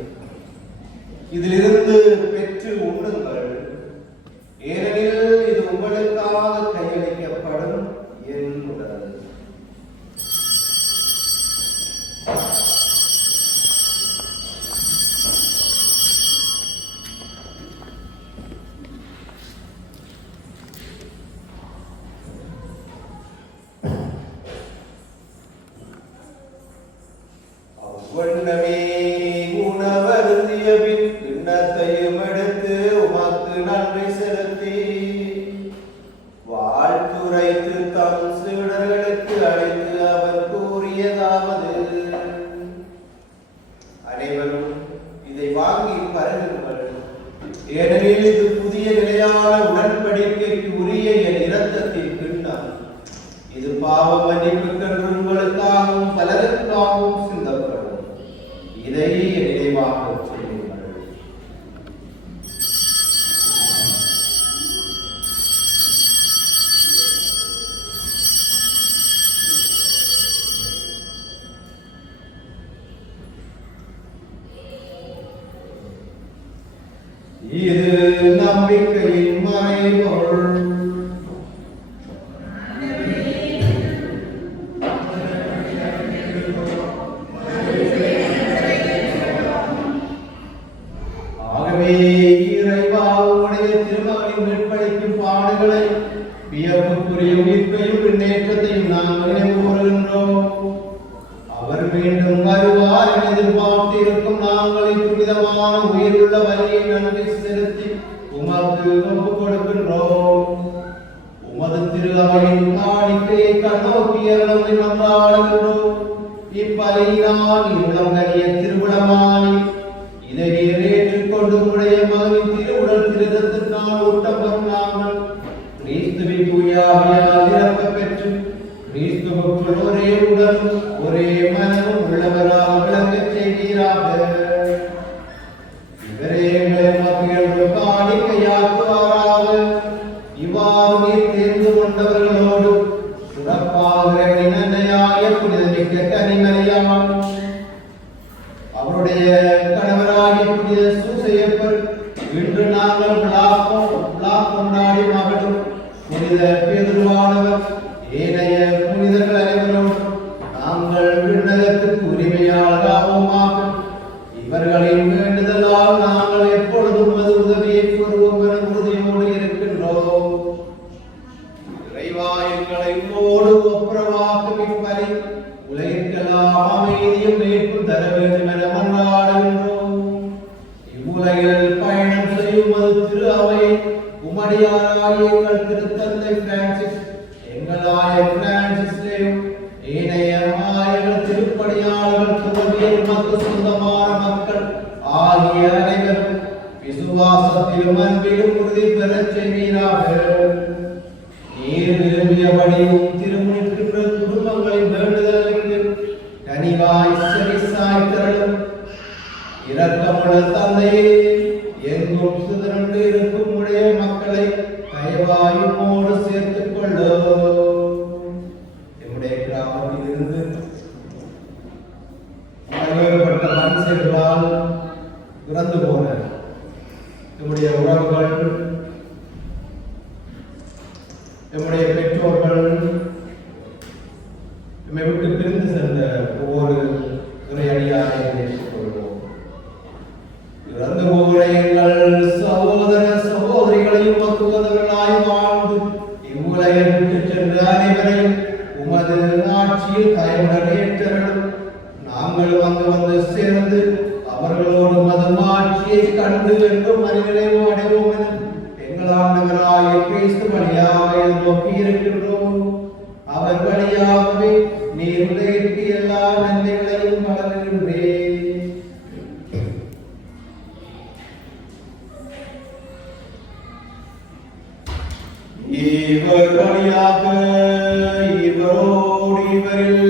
இதிலிருந்து பெற்று உண்ணுங்கள், ஏனெனில் இது உங்களுக்காக கையளிக்கப்படும் என் உடல். அவ்வண்ணமே உணவருந்திய பின் கிண்ணத்தையும் எடுத்து உமக்கு நன்றி செலுத்தி வாழ்த்துரைத்து தம் சீடர்களுக்கு அளித்து அவர் கூறியதாவது: அனைவரும் இதை வாங்கி பருகுங்கள், ஏனெனில் இது புதிய நிலையான உடன்படிக்கைக்கு உரிய என் இரத்தத்தின் கிண்ணம். இது பாவ மன்னிப்புக்கென்று உங்களுக்காகவும் பலருக்காகவும் சிந்தப்படும். இதை நினைவாக செய்யுங்கள். இது நம்பிக்கையின் மறைபொருள். ஆகவே இறைவா, உம்முடைய திருமகனின் மீட்பளிக்கும் பாடுகளை வியப்புக்குரிய உயிர்ப்பையும் முன்னேற்றத்தையும் நாங்கள் நினைவு கூறுகின்றோம். அவர் மீண்டும் வருவார் என எதிர்பார்த்து இருக்கும் நாங்கள் இவ்விதமான உயிருள்ள வழியை நன்றி செலுத்தி உமக்கு ஒப்புக் கொடுக்கின்றோம். உமது திரு அவையின் காணிக்கையை கண்ணோக்கி அருளை நன்றாடுகின்றோம். இப்பலியினால் இவ்வுளம் கனிய திருவிழமானி இதை ஏற்றுக்கொண்டு உடைய மகனின் திருவுடல் திருதத்தினால் ஊட்டம் பெறும் நாங்கள் கிறிஸ்துவின் தூய ஆவியால் நிரப்ப பெற்று கிறிஸ்துவுக்குள் ஒரே உடல் ஒரே மனமும் உள்ளவராக விளங்கச் செய்வீராக. இவரே எங்களை மக்களுக்கு காணிக்கையாக்குவாராக. இவ்வாறு நீர் தேர்ந்து கொண்டவர்களோடு சிறப்பாக நினையாய புனிதமிக்க கனிமறியான் அவருடைய கணவராகிய புனித சூசையப்பர் இன்று நாங்கள் விழா கொண்டாடி மகளும் புனித பேதுருவானவர் ஏனைய புனிதர்கள் அனைவரோடும் நாங்கள் விண்ணகத்துக்கு உரிமையாளராகவும் இவர்களின் வேண்டுதலால் நாங்கள் எப்பொழுதும் அது உதவியை கூறுவோம் என உறுதியோடு இருக்கின்றோம். இறைவா, எங்களை உம்மோடு ஒப்புரவாக்கும் இப்பலி உலகிற்கெல்லாம் அமைதியும் மீட்பும் தர வேண்டும் என மன்றாடுகின்றோம். இவ்வுலகில் பயணம் செய்யும் அது திரு அவை உமடியாராகிய எங்கள் திருத்தந்தை பிரான்சிஸ், எங்கள் ஆயர் பிரான்சிஸ்லேயும் ஏனைய ஆயர்கள் திருப்பணியாளர்கள் துறவியர் உமக்கு சொந்தமான மக்கள் ஆகிய அனைவரும் விசுவாசத்திலும் அன்பிலும் உறுதி பெறச் செய்வீராக. நீர் விரும்பியபடியும் திருமுனிக்கின்ற குடும்பங்களின் வேண்டுதலுக்கு கனிவாய் செவிசாய் திரளும். இரக்கமுள்ள தந்தையே, எங்கும் சிதறண்டு இருக்கும் உடைய மக்களை தயவாயுமோடு சேர்த்துக் கொள்ளும். என்னுடைய கிராமத்தில் இருந்து மறைவேற்பட்ட மனுஷர்களால் இறந்து போன நம்முடைய உறவுகள், நம்முடைய பெற்றோர்கள், நம்மை விட்டு பிரிந்து சென்ற ஒவ்வொரு இறையடியாரை நேசித்துக் கொள்வோம். இறந்து போகிற எங்கள் சகோதர சகோதரிகளையும் மக்குவதவர்களாய் வாழ்ந்து இவ்வுலகை விட்டு சென்ற அனைவரையும் உமது ஆட்சியில் தயவுடன் ஏற்றலும். நாங்களும் அங்கு வந்து சேர்ந்து அவர்களோடு மது ஆட்சியை கண்டு என்றும் மனிதனை அடைவோம் என நம்பியிருக்கின்றோம். அவர் வழியாகவே நீர் உலகிற்கு எல்லா நன்மைகளையும் வழங்குகின்றேன். இவர் வழியாக இவரோடு இவரில்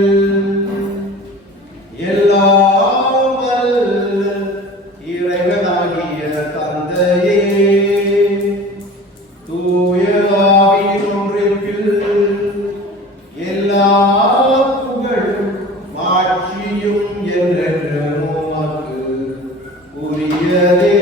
எல்லாம் வல்ல இறைவனாகிய தந்தையே, தூய ஆவியின் ஒன்றிப்பில் எல்லா புகழும் மாட்சியும் என்றென்றும் உமக்கு உரியதே.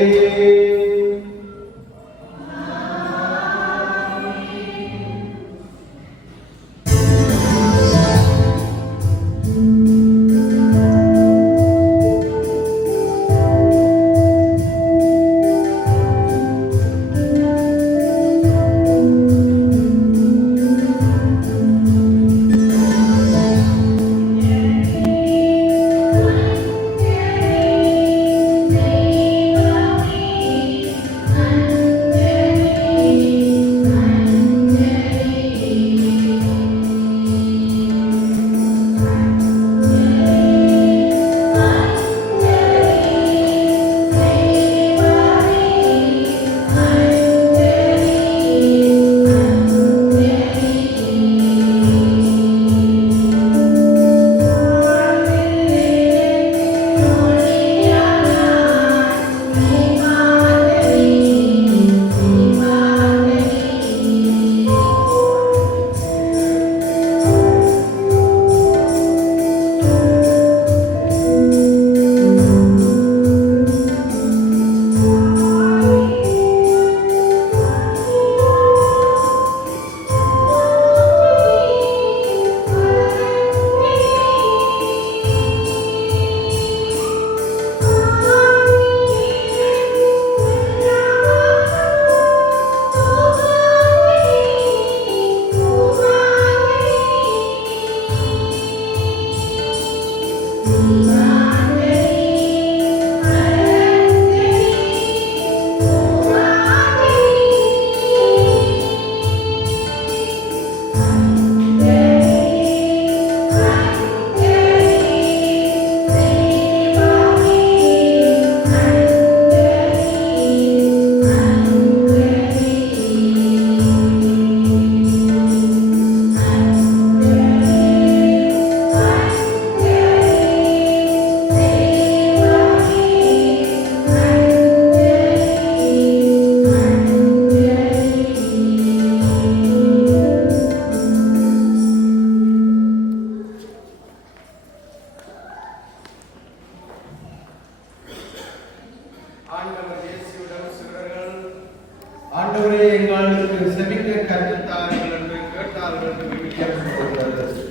ஆண்டவரே, எங்களுக்கு செவிக்க கற்றுத்தார்கள் என்று கேட்டார்கள் என்று விவிலியம் சொல்கிறது.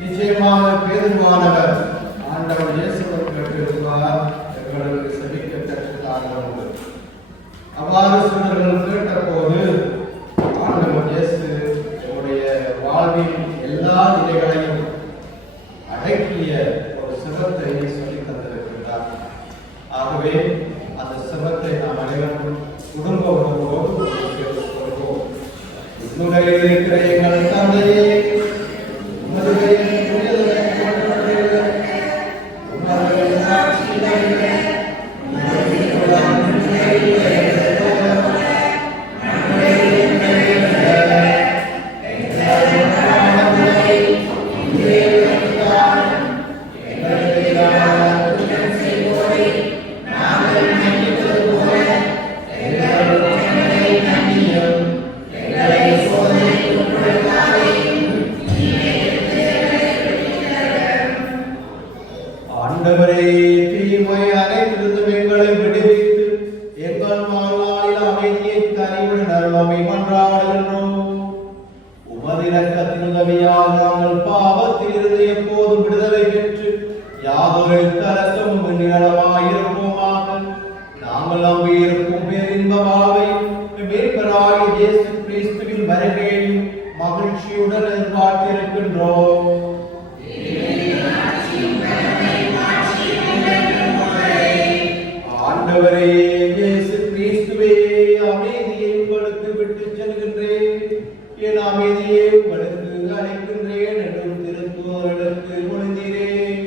நிச்சயமாக பேருமானவர் ஆண்டவர் இயேசுவை கேட்டிருந்தார், எங்களுக்கு செவிக்க கற்றுத்தார்கள் என்று. அவ்வாறு சிலர்கள் கேட்டபோது ஆண்டவர் இயேசு நம்முடைய வாழ்வின் எல்லா நிலைகளையும் அடக்கிய ஒரு சிவத்தை சொல்லி தந்திருக்கின்றார். ஆகவே அந்த சிவத்தை நாம் அனைவரும் குடும்ப உணர்வோடு சொல்வோம். உன்னுடைய இருக்கிற எங்கள் தந்தையே, உமது பெயர் புனிதமாக்கப்படுவதாக. உமது ஆட்சி வருக. உமது திருவுளம் நிறைவேறுக. ஆண்டவரே, தீமை அனைத்திலிருந்தும் எங்களை விடுவித்து எங்கள் வாழ்நாளில் அமைதியை தனிவுடன் அருளமை மன்றாடுகின்றோம். உமது இரக்கத்தின் உதவியால் நாங்கள் பாவத்தில் இருந்து எப்போதும் விடுதலை பெற்று யாதொரு கலக்கமும் நிழலமாயிருப்போமாக. நாங்கள் நம்பியிருக்கும் பேரின்ப வாழ்வையும் மீட்பராகிய இயேசு கிறிஸ்துவின் வருகையையும் மகிழ்ச்சியுடன் எதிர்பார்த்திருக்கின்றோம். ஆண்டவரே இயேசு கிறிஸ்துவே, அமைதியை உங்களுக்கு விட்டு செல்கின்றேன். என் அமைதியை உங்களுக்கு அளிக்கின்றேன் என்றும் திருத்தூதர்களுக்கு மொழிந்தீரேன்.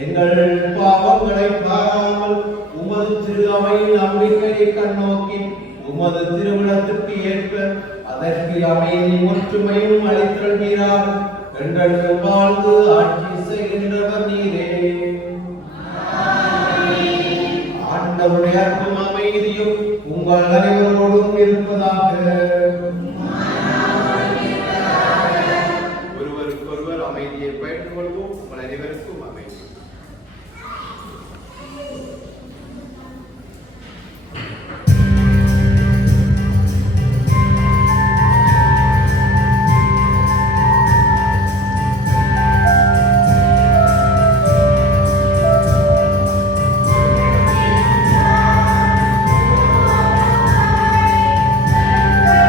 எங்கள் பாவங்களை பாராமல் உமது திரு அவையின் நம்பிக்கையை கண்ணோக்கி உமது திருவிழத்திற்கு ஏற்ப அதற்கு அமைதி ஒற்றுமையும் அளித்தல்வீராக என்றென்றும் வாழ்ந்து ஆட்சி செய்கின்றவர் நீரே. ஆண்டவருடைய அன்பும் அமைதியும் உங்கள் அனைவரோடும் இருப்பதாக. ஒருவருக்கொருவர் அமைதியை பயிற்றுக் கொள்வோம். உங்கள் அனைவருக்கும் அமைதி. Amen.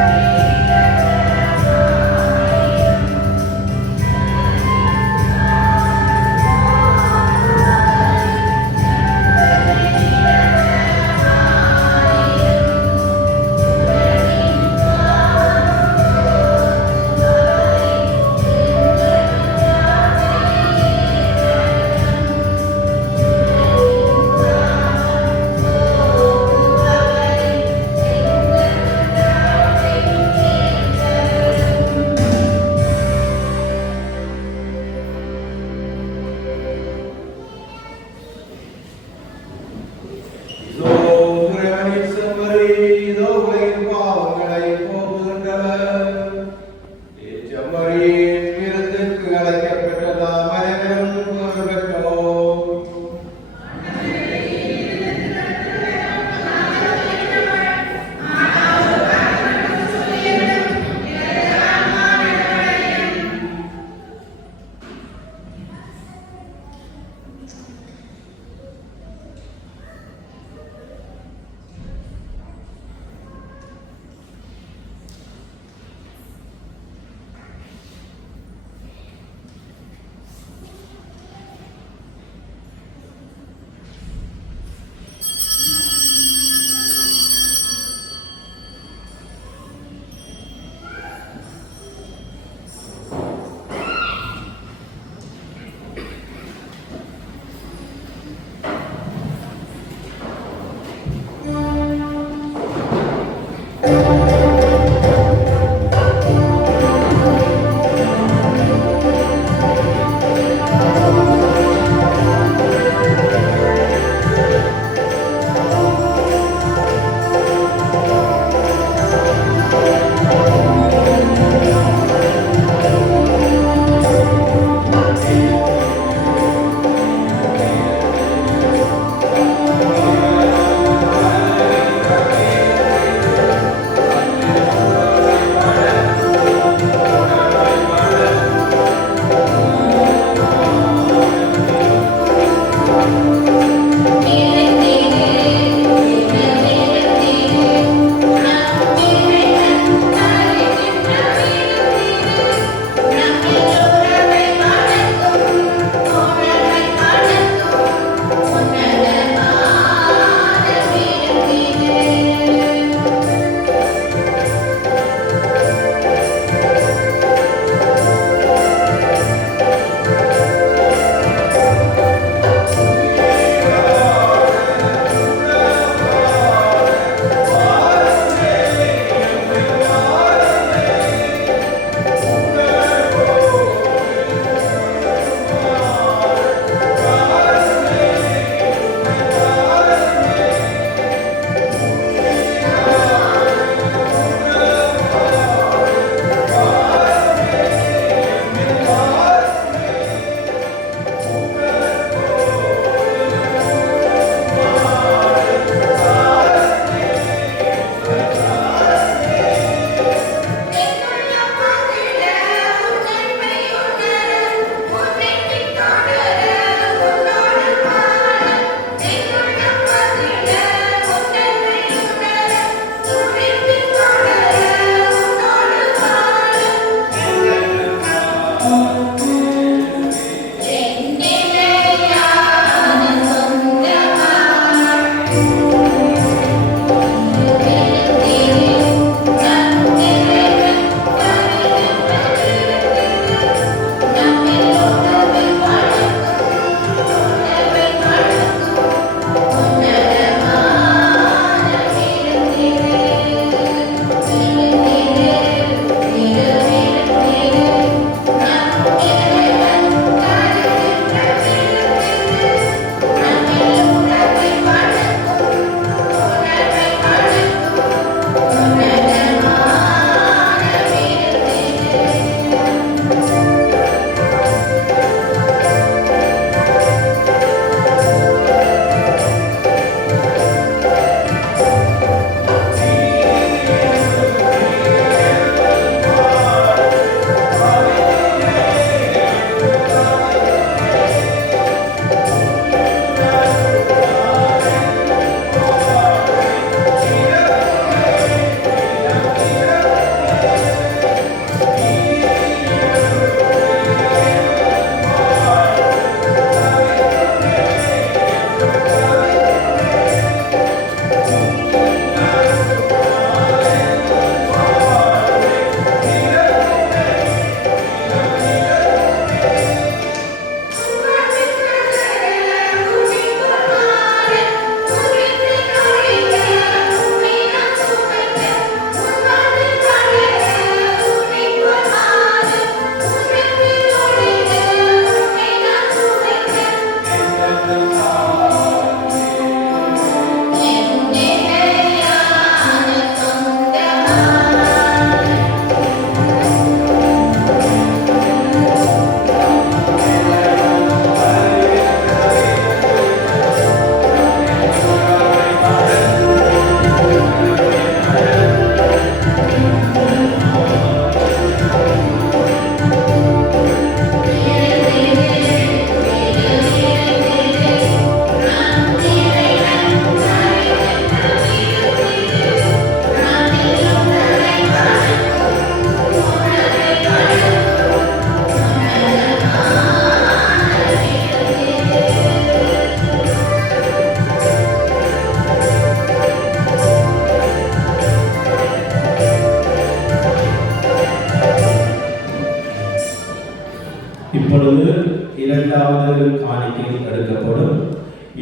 இப்பொழுது இரண்டாவது காணிக்கை எடுக்கப்படும்.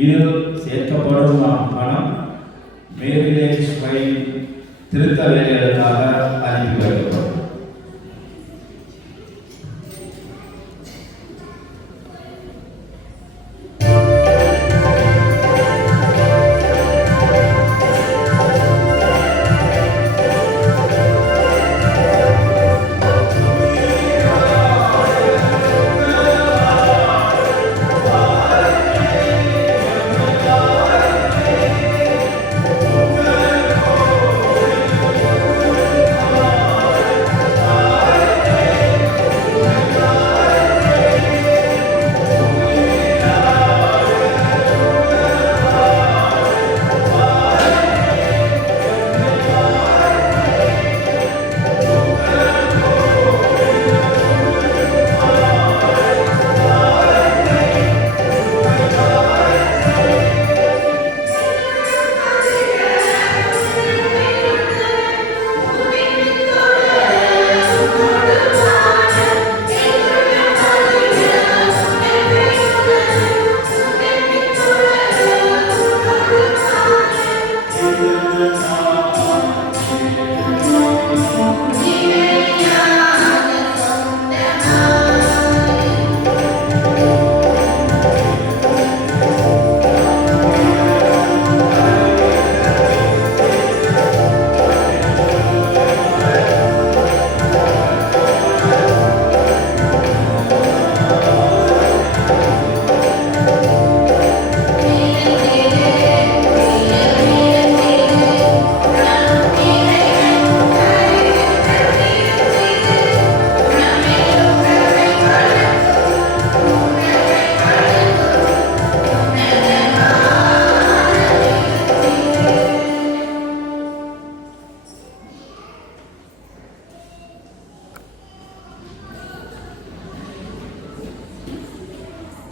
இதில் சேர்க்கப்படும் பணம் மேரிலேஜ் ஃபைல் திருத்த வேலைகளுக்காக அனுப்பி வைக்கப்படும்.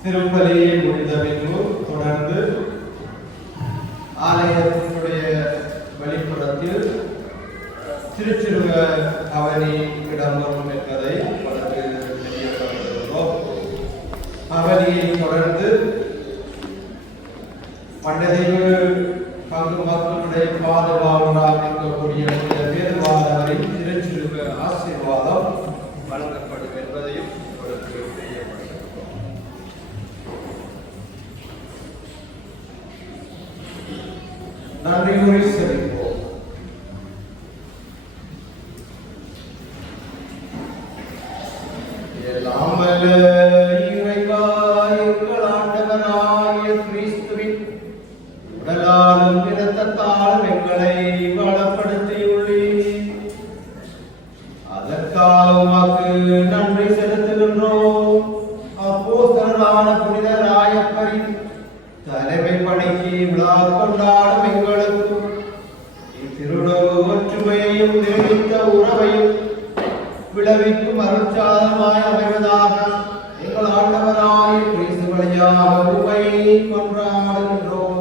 திருப்பலியை முடிந்த பின்பு தொடர்ந்து ஆலயத்தினுடைய வெளிப்புறத்தில் திருச்சிறுவ அவனி இடம்பெறும் என்பதை உங்களுக்கு தெரியப்படுத்துகிறோம். அவனியை தொடர்ந்து பண்டதீவு பங்கு மக்களுடைய பாதுகாவலராக இருக்கக்கூடிய வேறுபாதவரின் திருச்சிறுவ ஆசீர்வாதம் வழங்கப்படும் என்பதையும் உங்களுக்கு தெரியப்படுத்துகிறோம். நன்றி கூறி செல்வோம். எல்லாம் வல்ல இறைவா, எங்கள் ஆண்டவராகிய கிறிஸ்துவின் உடலாலும் இரத்தத்தாலும் எங்களை வளப்படுத்தியுள்ளீர். அதற்காக உமக்கு நன்றி செலுத்துகின்றோம். அப்போஸ்தலரான புனித ராயப்பரின் தலைமை பணிக்கு விழா கொண்டாடும் எங்களுக்கு இத்திருடவு ஒற்றுமையையும் நீடித்த உறவையும் விளைவிக்கும் அருட்சாதனமாய் அமைவதாக எங்கள் ஆண்டவராய் கிறிஸ்து வழியாக உம்மை கொண்டாடுகின்றோம்.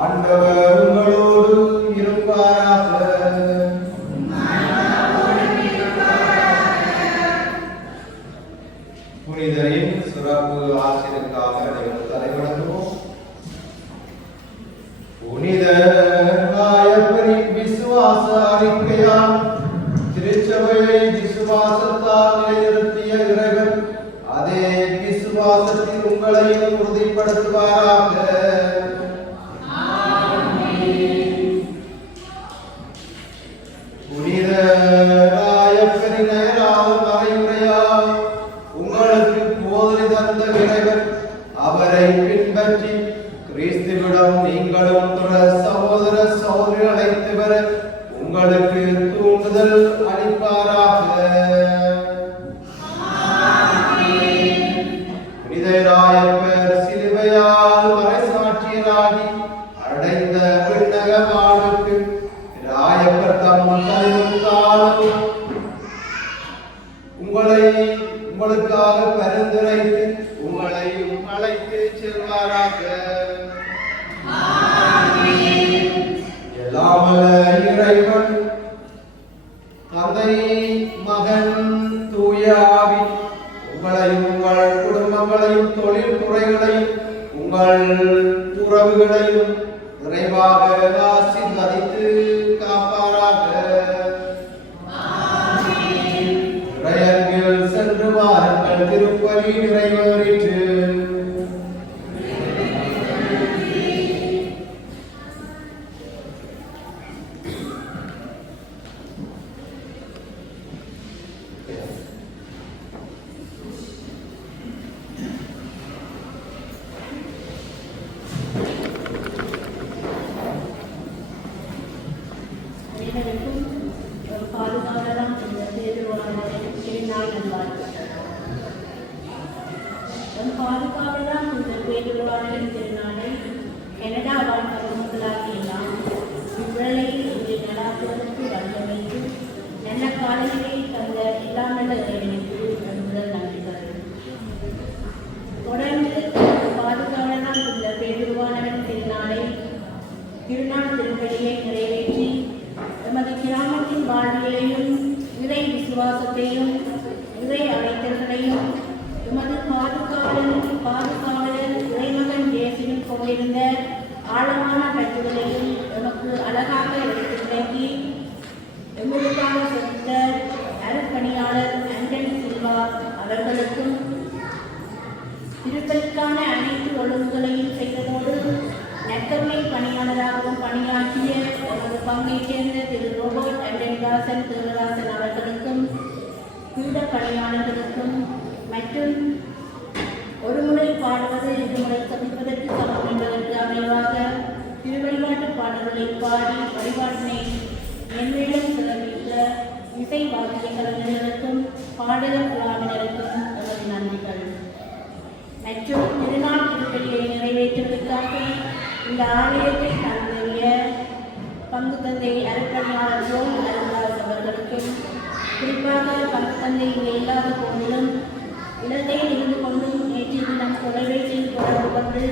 ஆண்டவர் உங்களோடு இருப்பாராக. புனிதரின் சிறப்பு ஆசிரியருக்காக தலைவணங்குவோம். புனித ராயப்பரின் விசுவாச அறிக்கையால் திருச்சபையை விசுவாசத்தால் நிலைநிறுத்திய இறைவன் அதே விசுவாசத்தில் உங்களையும் உறுதிப்படுத்துவாராக. புனித ராயப்பரின் மறையுரையால் உங்களுக்கு போதனை தந்த இறைவன் அவரை பின்பற்றி கிறிஸ்துவிடம் நீங்களும் சகோதர சகோதரி அழைத்து வர உங்களுக்கு தூண்டுதல் அளிப்பாராக. புனித ராயப்பர் சிலுவையால் மறைசாட்சியராகி அடைந்த விண்ணக வாழ்வுக்கு ராயப்பர் தம் தலைமுத்தாலும் உங்களுக்காக பரிந்துரைத்து உங்களையும் அழைத்து செல்வாராக. எல்லாமல்ல இறைவன் தந்தை, மகன், உங்கள் உறவுகளையும் நிறைவாக ஆசீர்வதித்து காப்பாராக. இறையன்பில் சென்று வாருங்கள், திருப்பலி நிறைவேறிற்று. அனைவருக்கும் ஒரு பாதுகாவலாம் இந்த தேர்தல் திருநாள் நல்வாழ்த்துக்கள். ஒரு பாதுகாவலாம் இந்த தேர்தல் திருநாளை கனடா வாழ் பொதுமக்களாகிய நாம் இவ்வேளையில் இன்று நடாத்துவதற்கு வந்தமைத்து நல்ல காலங்களை தந்த எல்லா நல்ல இறைவனுக்கு முதல் நன்றிகள். தொடர்ந்து பாதுகாவலாம் இந்த தேர்தல் திருநாளை திருநாள் திருப்பலியை நிறைவேற்றி எமது கிராமத்தின் வாழ்வியலையும் இறை விசுவாசத்தையும் இறை அழைத்தல்களையும் எமது பாதுகாவலர் இறைமகன் இயேசுவின் கொண்டிருந்த ஆழமான கருத்துகளையும் எமக்கு அழகாக எடுத்து விளக்கி எங்களுக்காக சொந்த அருட்பணியாளர் ஆண்டனி சில்வா அவர்களுக்கும் திருப்பலிக்கான அனைத்து ஒழுங்குகளையும் செய்ததோடு நற்கருணை பணியாளராகவும் பணியாற்றிய ஒரு பங்கைச் சேர்ந்த திரு ரோபர்ட் அண்டன்தாசன் தேவதாசன் அவர்களுக்கும் பீட பணியாளர்களுக்கும் மற்றும் ஒரு முறை பாடுவது இருமுறை சந்திப்பதற்கு சமம் என்பதற்கு அமைவாக திருவழிபாட்டு பாடல்களை பாடி வழிபாட்டினை மென்மேலும் சிறப்பித்த இசை வாக்கிய கலைஞர்களுக்கும் பாடகர் குழாவினருக்கும் நமது நன்றிகள். மற்றும் திருநாள் திருப்பலியை நிறைவேற்றுவதற்காக இந்த ஆலயத்தை தந்தைய பங்கு தந்தை அருட்பணியாளர் ஜோன் அருள்தாஸ் அவர்களுக்கும் குறிப்பாக பங்கு தந்தை இங்கே இல்லாத போதிலும் இலங்கையில் இருந்து கொண்டு நேற்று தினம் தொலைபேசியில் தொடர்பு கொண்டு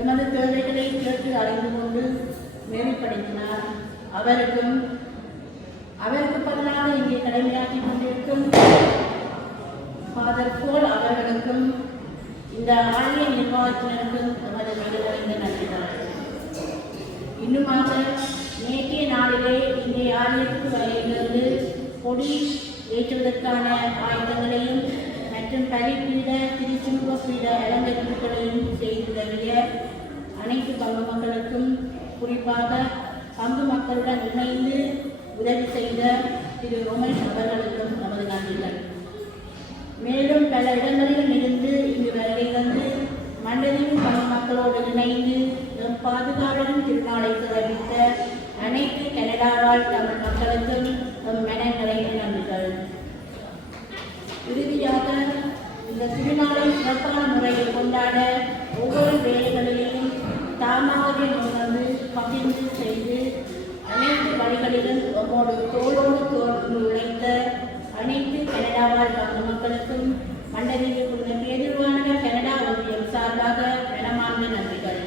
எமது தேவைகளை கேட்டு அறிந்து கொண்டு மேம்படுத்தினார். அவருக்கு பதிலாக இங்கே கடமையாற்றி கொண்டிருக்கும் ஃபாதர் போல் அவர்களுக்கும் இந்த ஆலய நிர்வாகத்தினருக்கும் நமது மிகுந்த நன்றிகள். இன்னுமாக நேற்றைய நாளிலே இங்கே ஆலயத்துக்கு வரையிலிருந்து கொடி ஏற்றுவதற்கான ஆயுதங்களையும் மற்றும் பலிப்பீட திருச்சுமுக பீட அலங்கரிப்புகளையும் செய்து தவிர அனைத்து பங்கு மக்களுக்கும் குறிப்பாக பங்கு மக்களுடன் இணைந்து உதவி செய்த திரு உமேஷ் அவர்களுக்கும் நமது நன்றிகள். மேலும் பல இடங்களிலும் இருந்து இங்கு வருகை வந்து மண்டலின் பங்கு மக்களோடு இணைந்து நம் பாதுகாவலரின் திருநாளை சிறப்பித்த அனைத்து கனடா வாழ் தமிழ் மக்களுக்கும் நம் மன நிறைந்த நன்றிகள். இறுதியாக இந்த திருநாளை சிறப்பான முறையில் கொண்டாட ஒவ்வொரு வேலைகளிலும் தாமாகவே முன்வந்து பகிர்ந்து செய்து அனைத்து வழிகளிலும் நம்மோடு தோளோடு தோல் உழைத்த அனைத்து கனடா வாழ் தமிழ் மக்களுக்கும் மண்டலில் உள்ள பேருவான கனடா ஒன்றியம் சார்பாக மனமார்ந்த நன்றிகள்.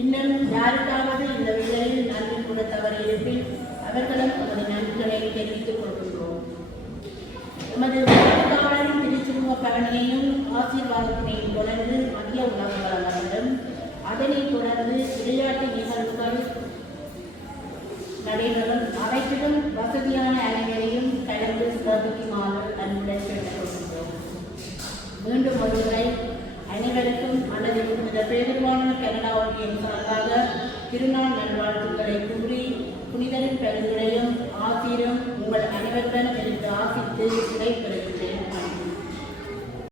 இன்னும் யாருக்காவது இந்த வேளையில் நன்றி கூட தவறு இருப்பின் அவர்களும் நமது நன்றிகளை தெரிவித்துக் கொள்கின்றோம். நமது பாதுகாவலரின் திருச்சுமுக பவனியையும் ஆசீர்வாதத்தினையும் தொடர்ந்து மத்திய உணவு வழங்கப்படும். அதனைத் தொடர்ந்து விளையாட்டு நிகழ்வுகள் நடைபெறும். அவைக்கிலும் வசதியான அனைவரையும் கலந்து சிறப்பிக்குமாறு அன்புடன் கேட்டுக்கொள்கின்றோம். மீண்டும் ஒருமுறை அனைவருக்கும் அல்லது இந்த பேருவான கனடா ஒன்றியம் சார்பாக திருநாள் நல்வாழ்த்துக்களை கூறி புனிதரின் பெருங்களையும் ஆசிரும் உங்கள் அனைவருடன் இருந்து ஆசித்து விடைபெறுகின்றேன்.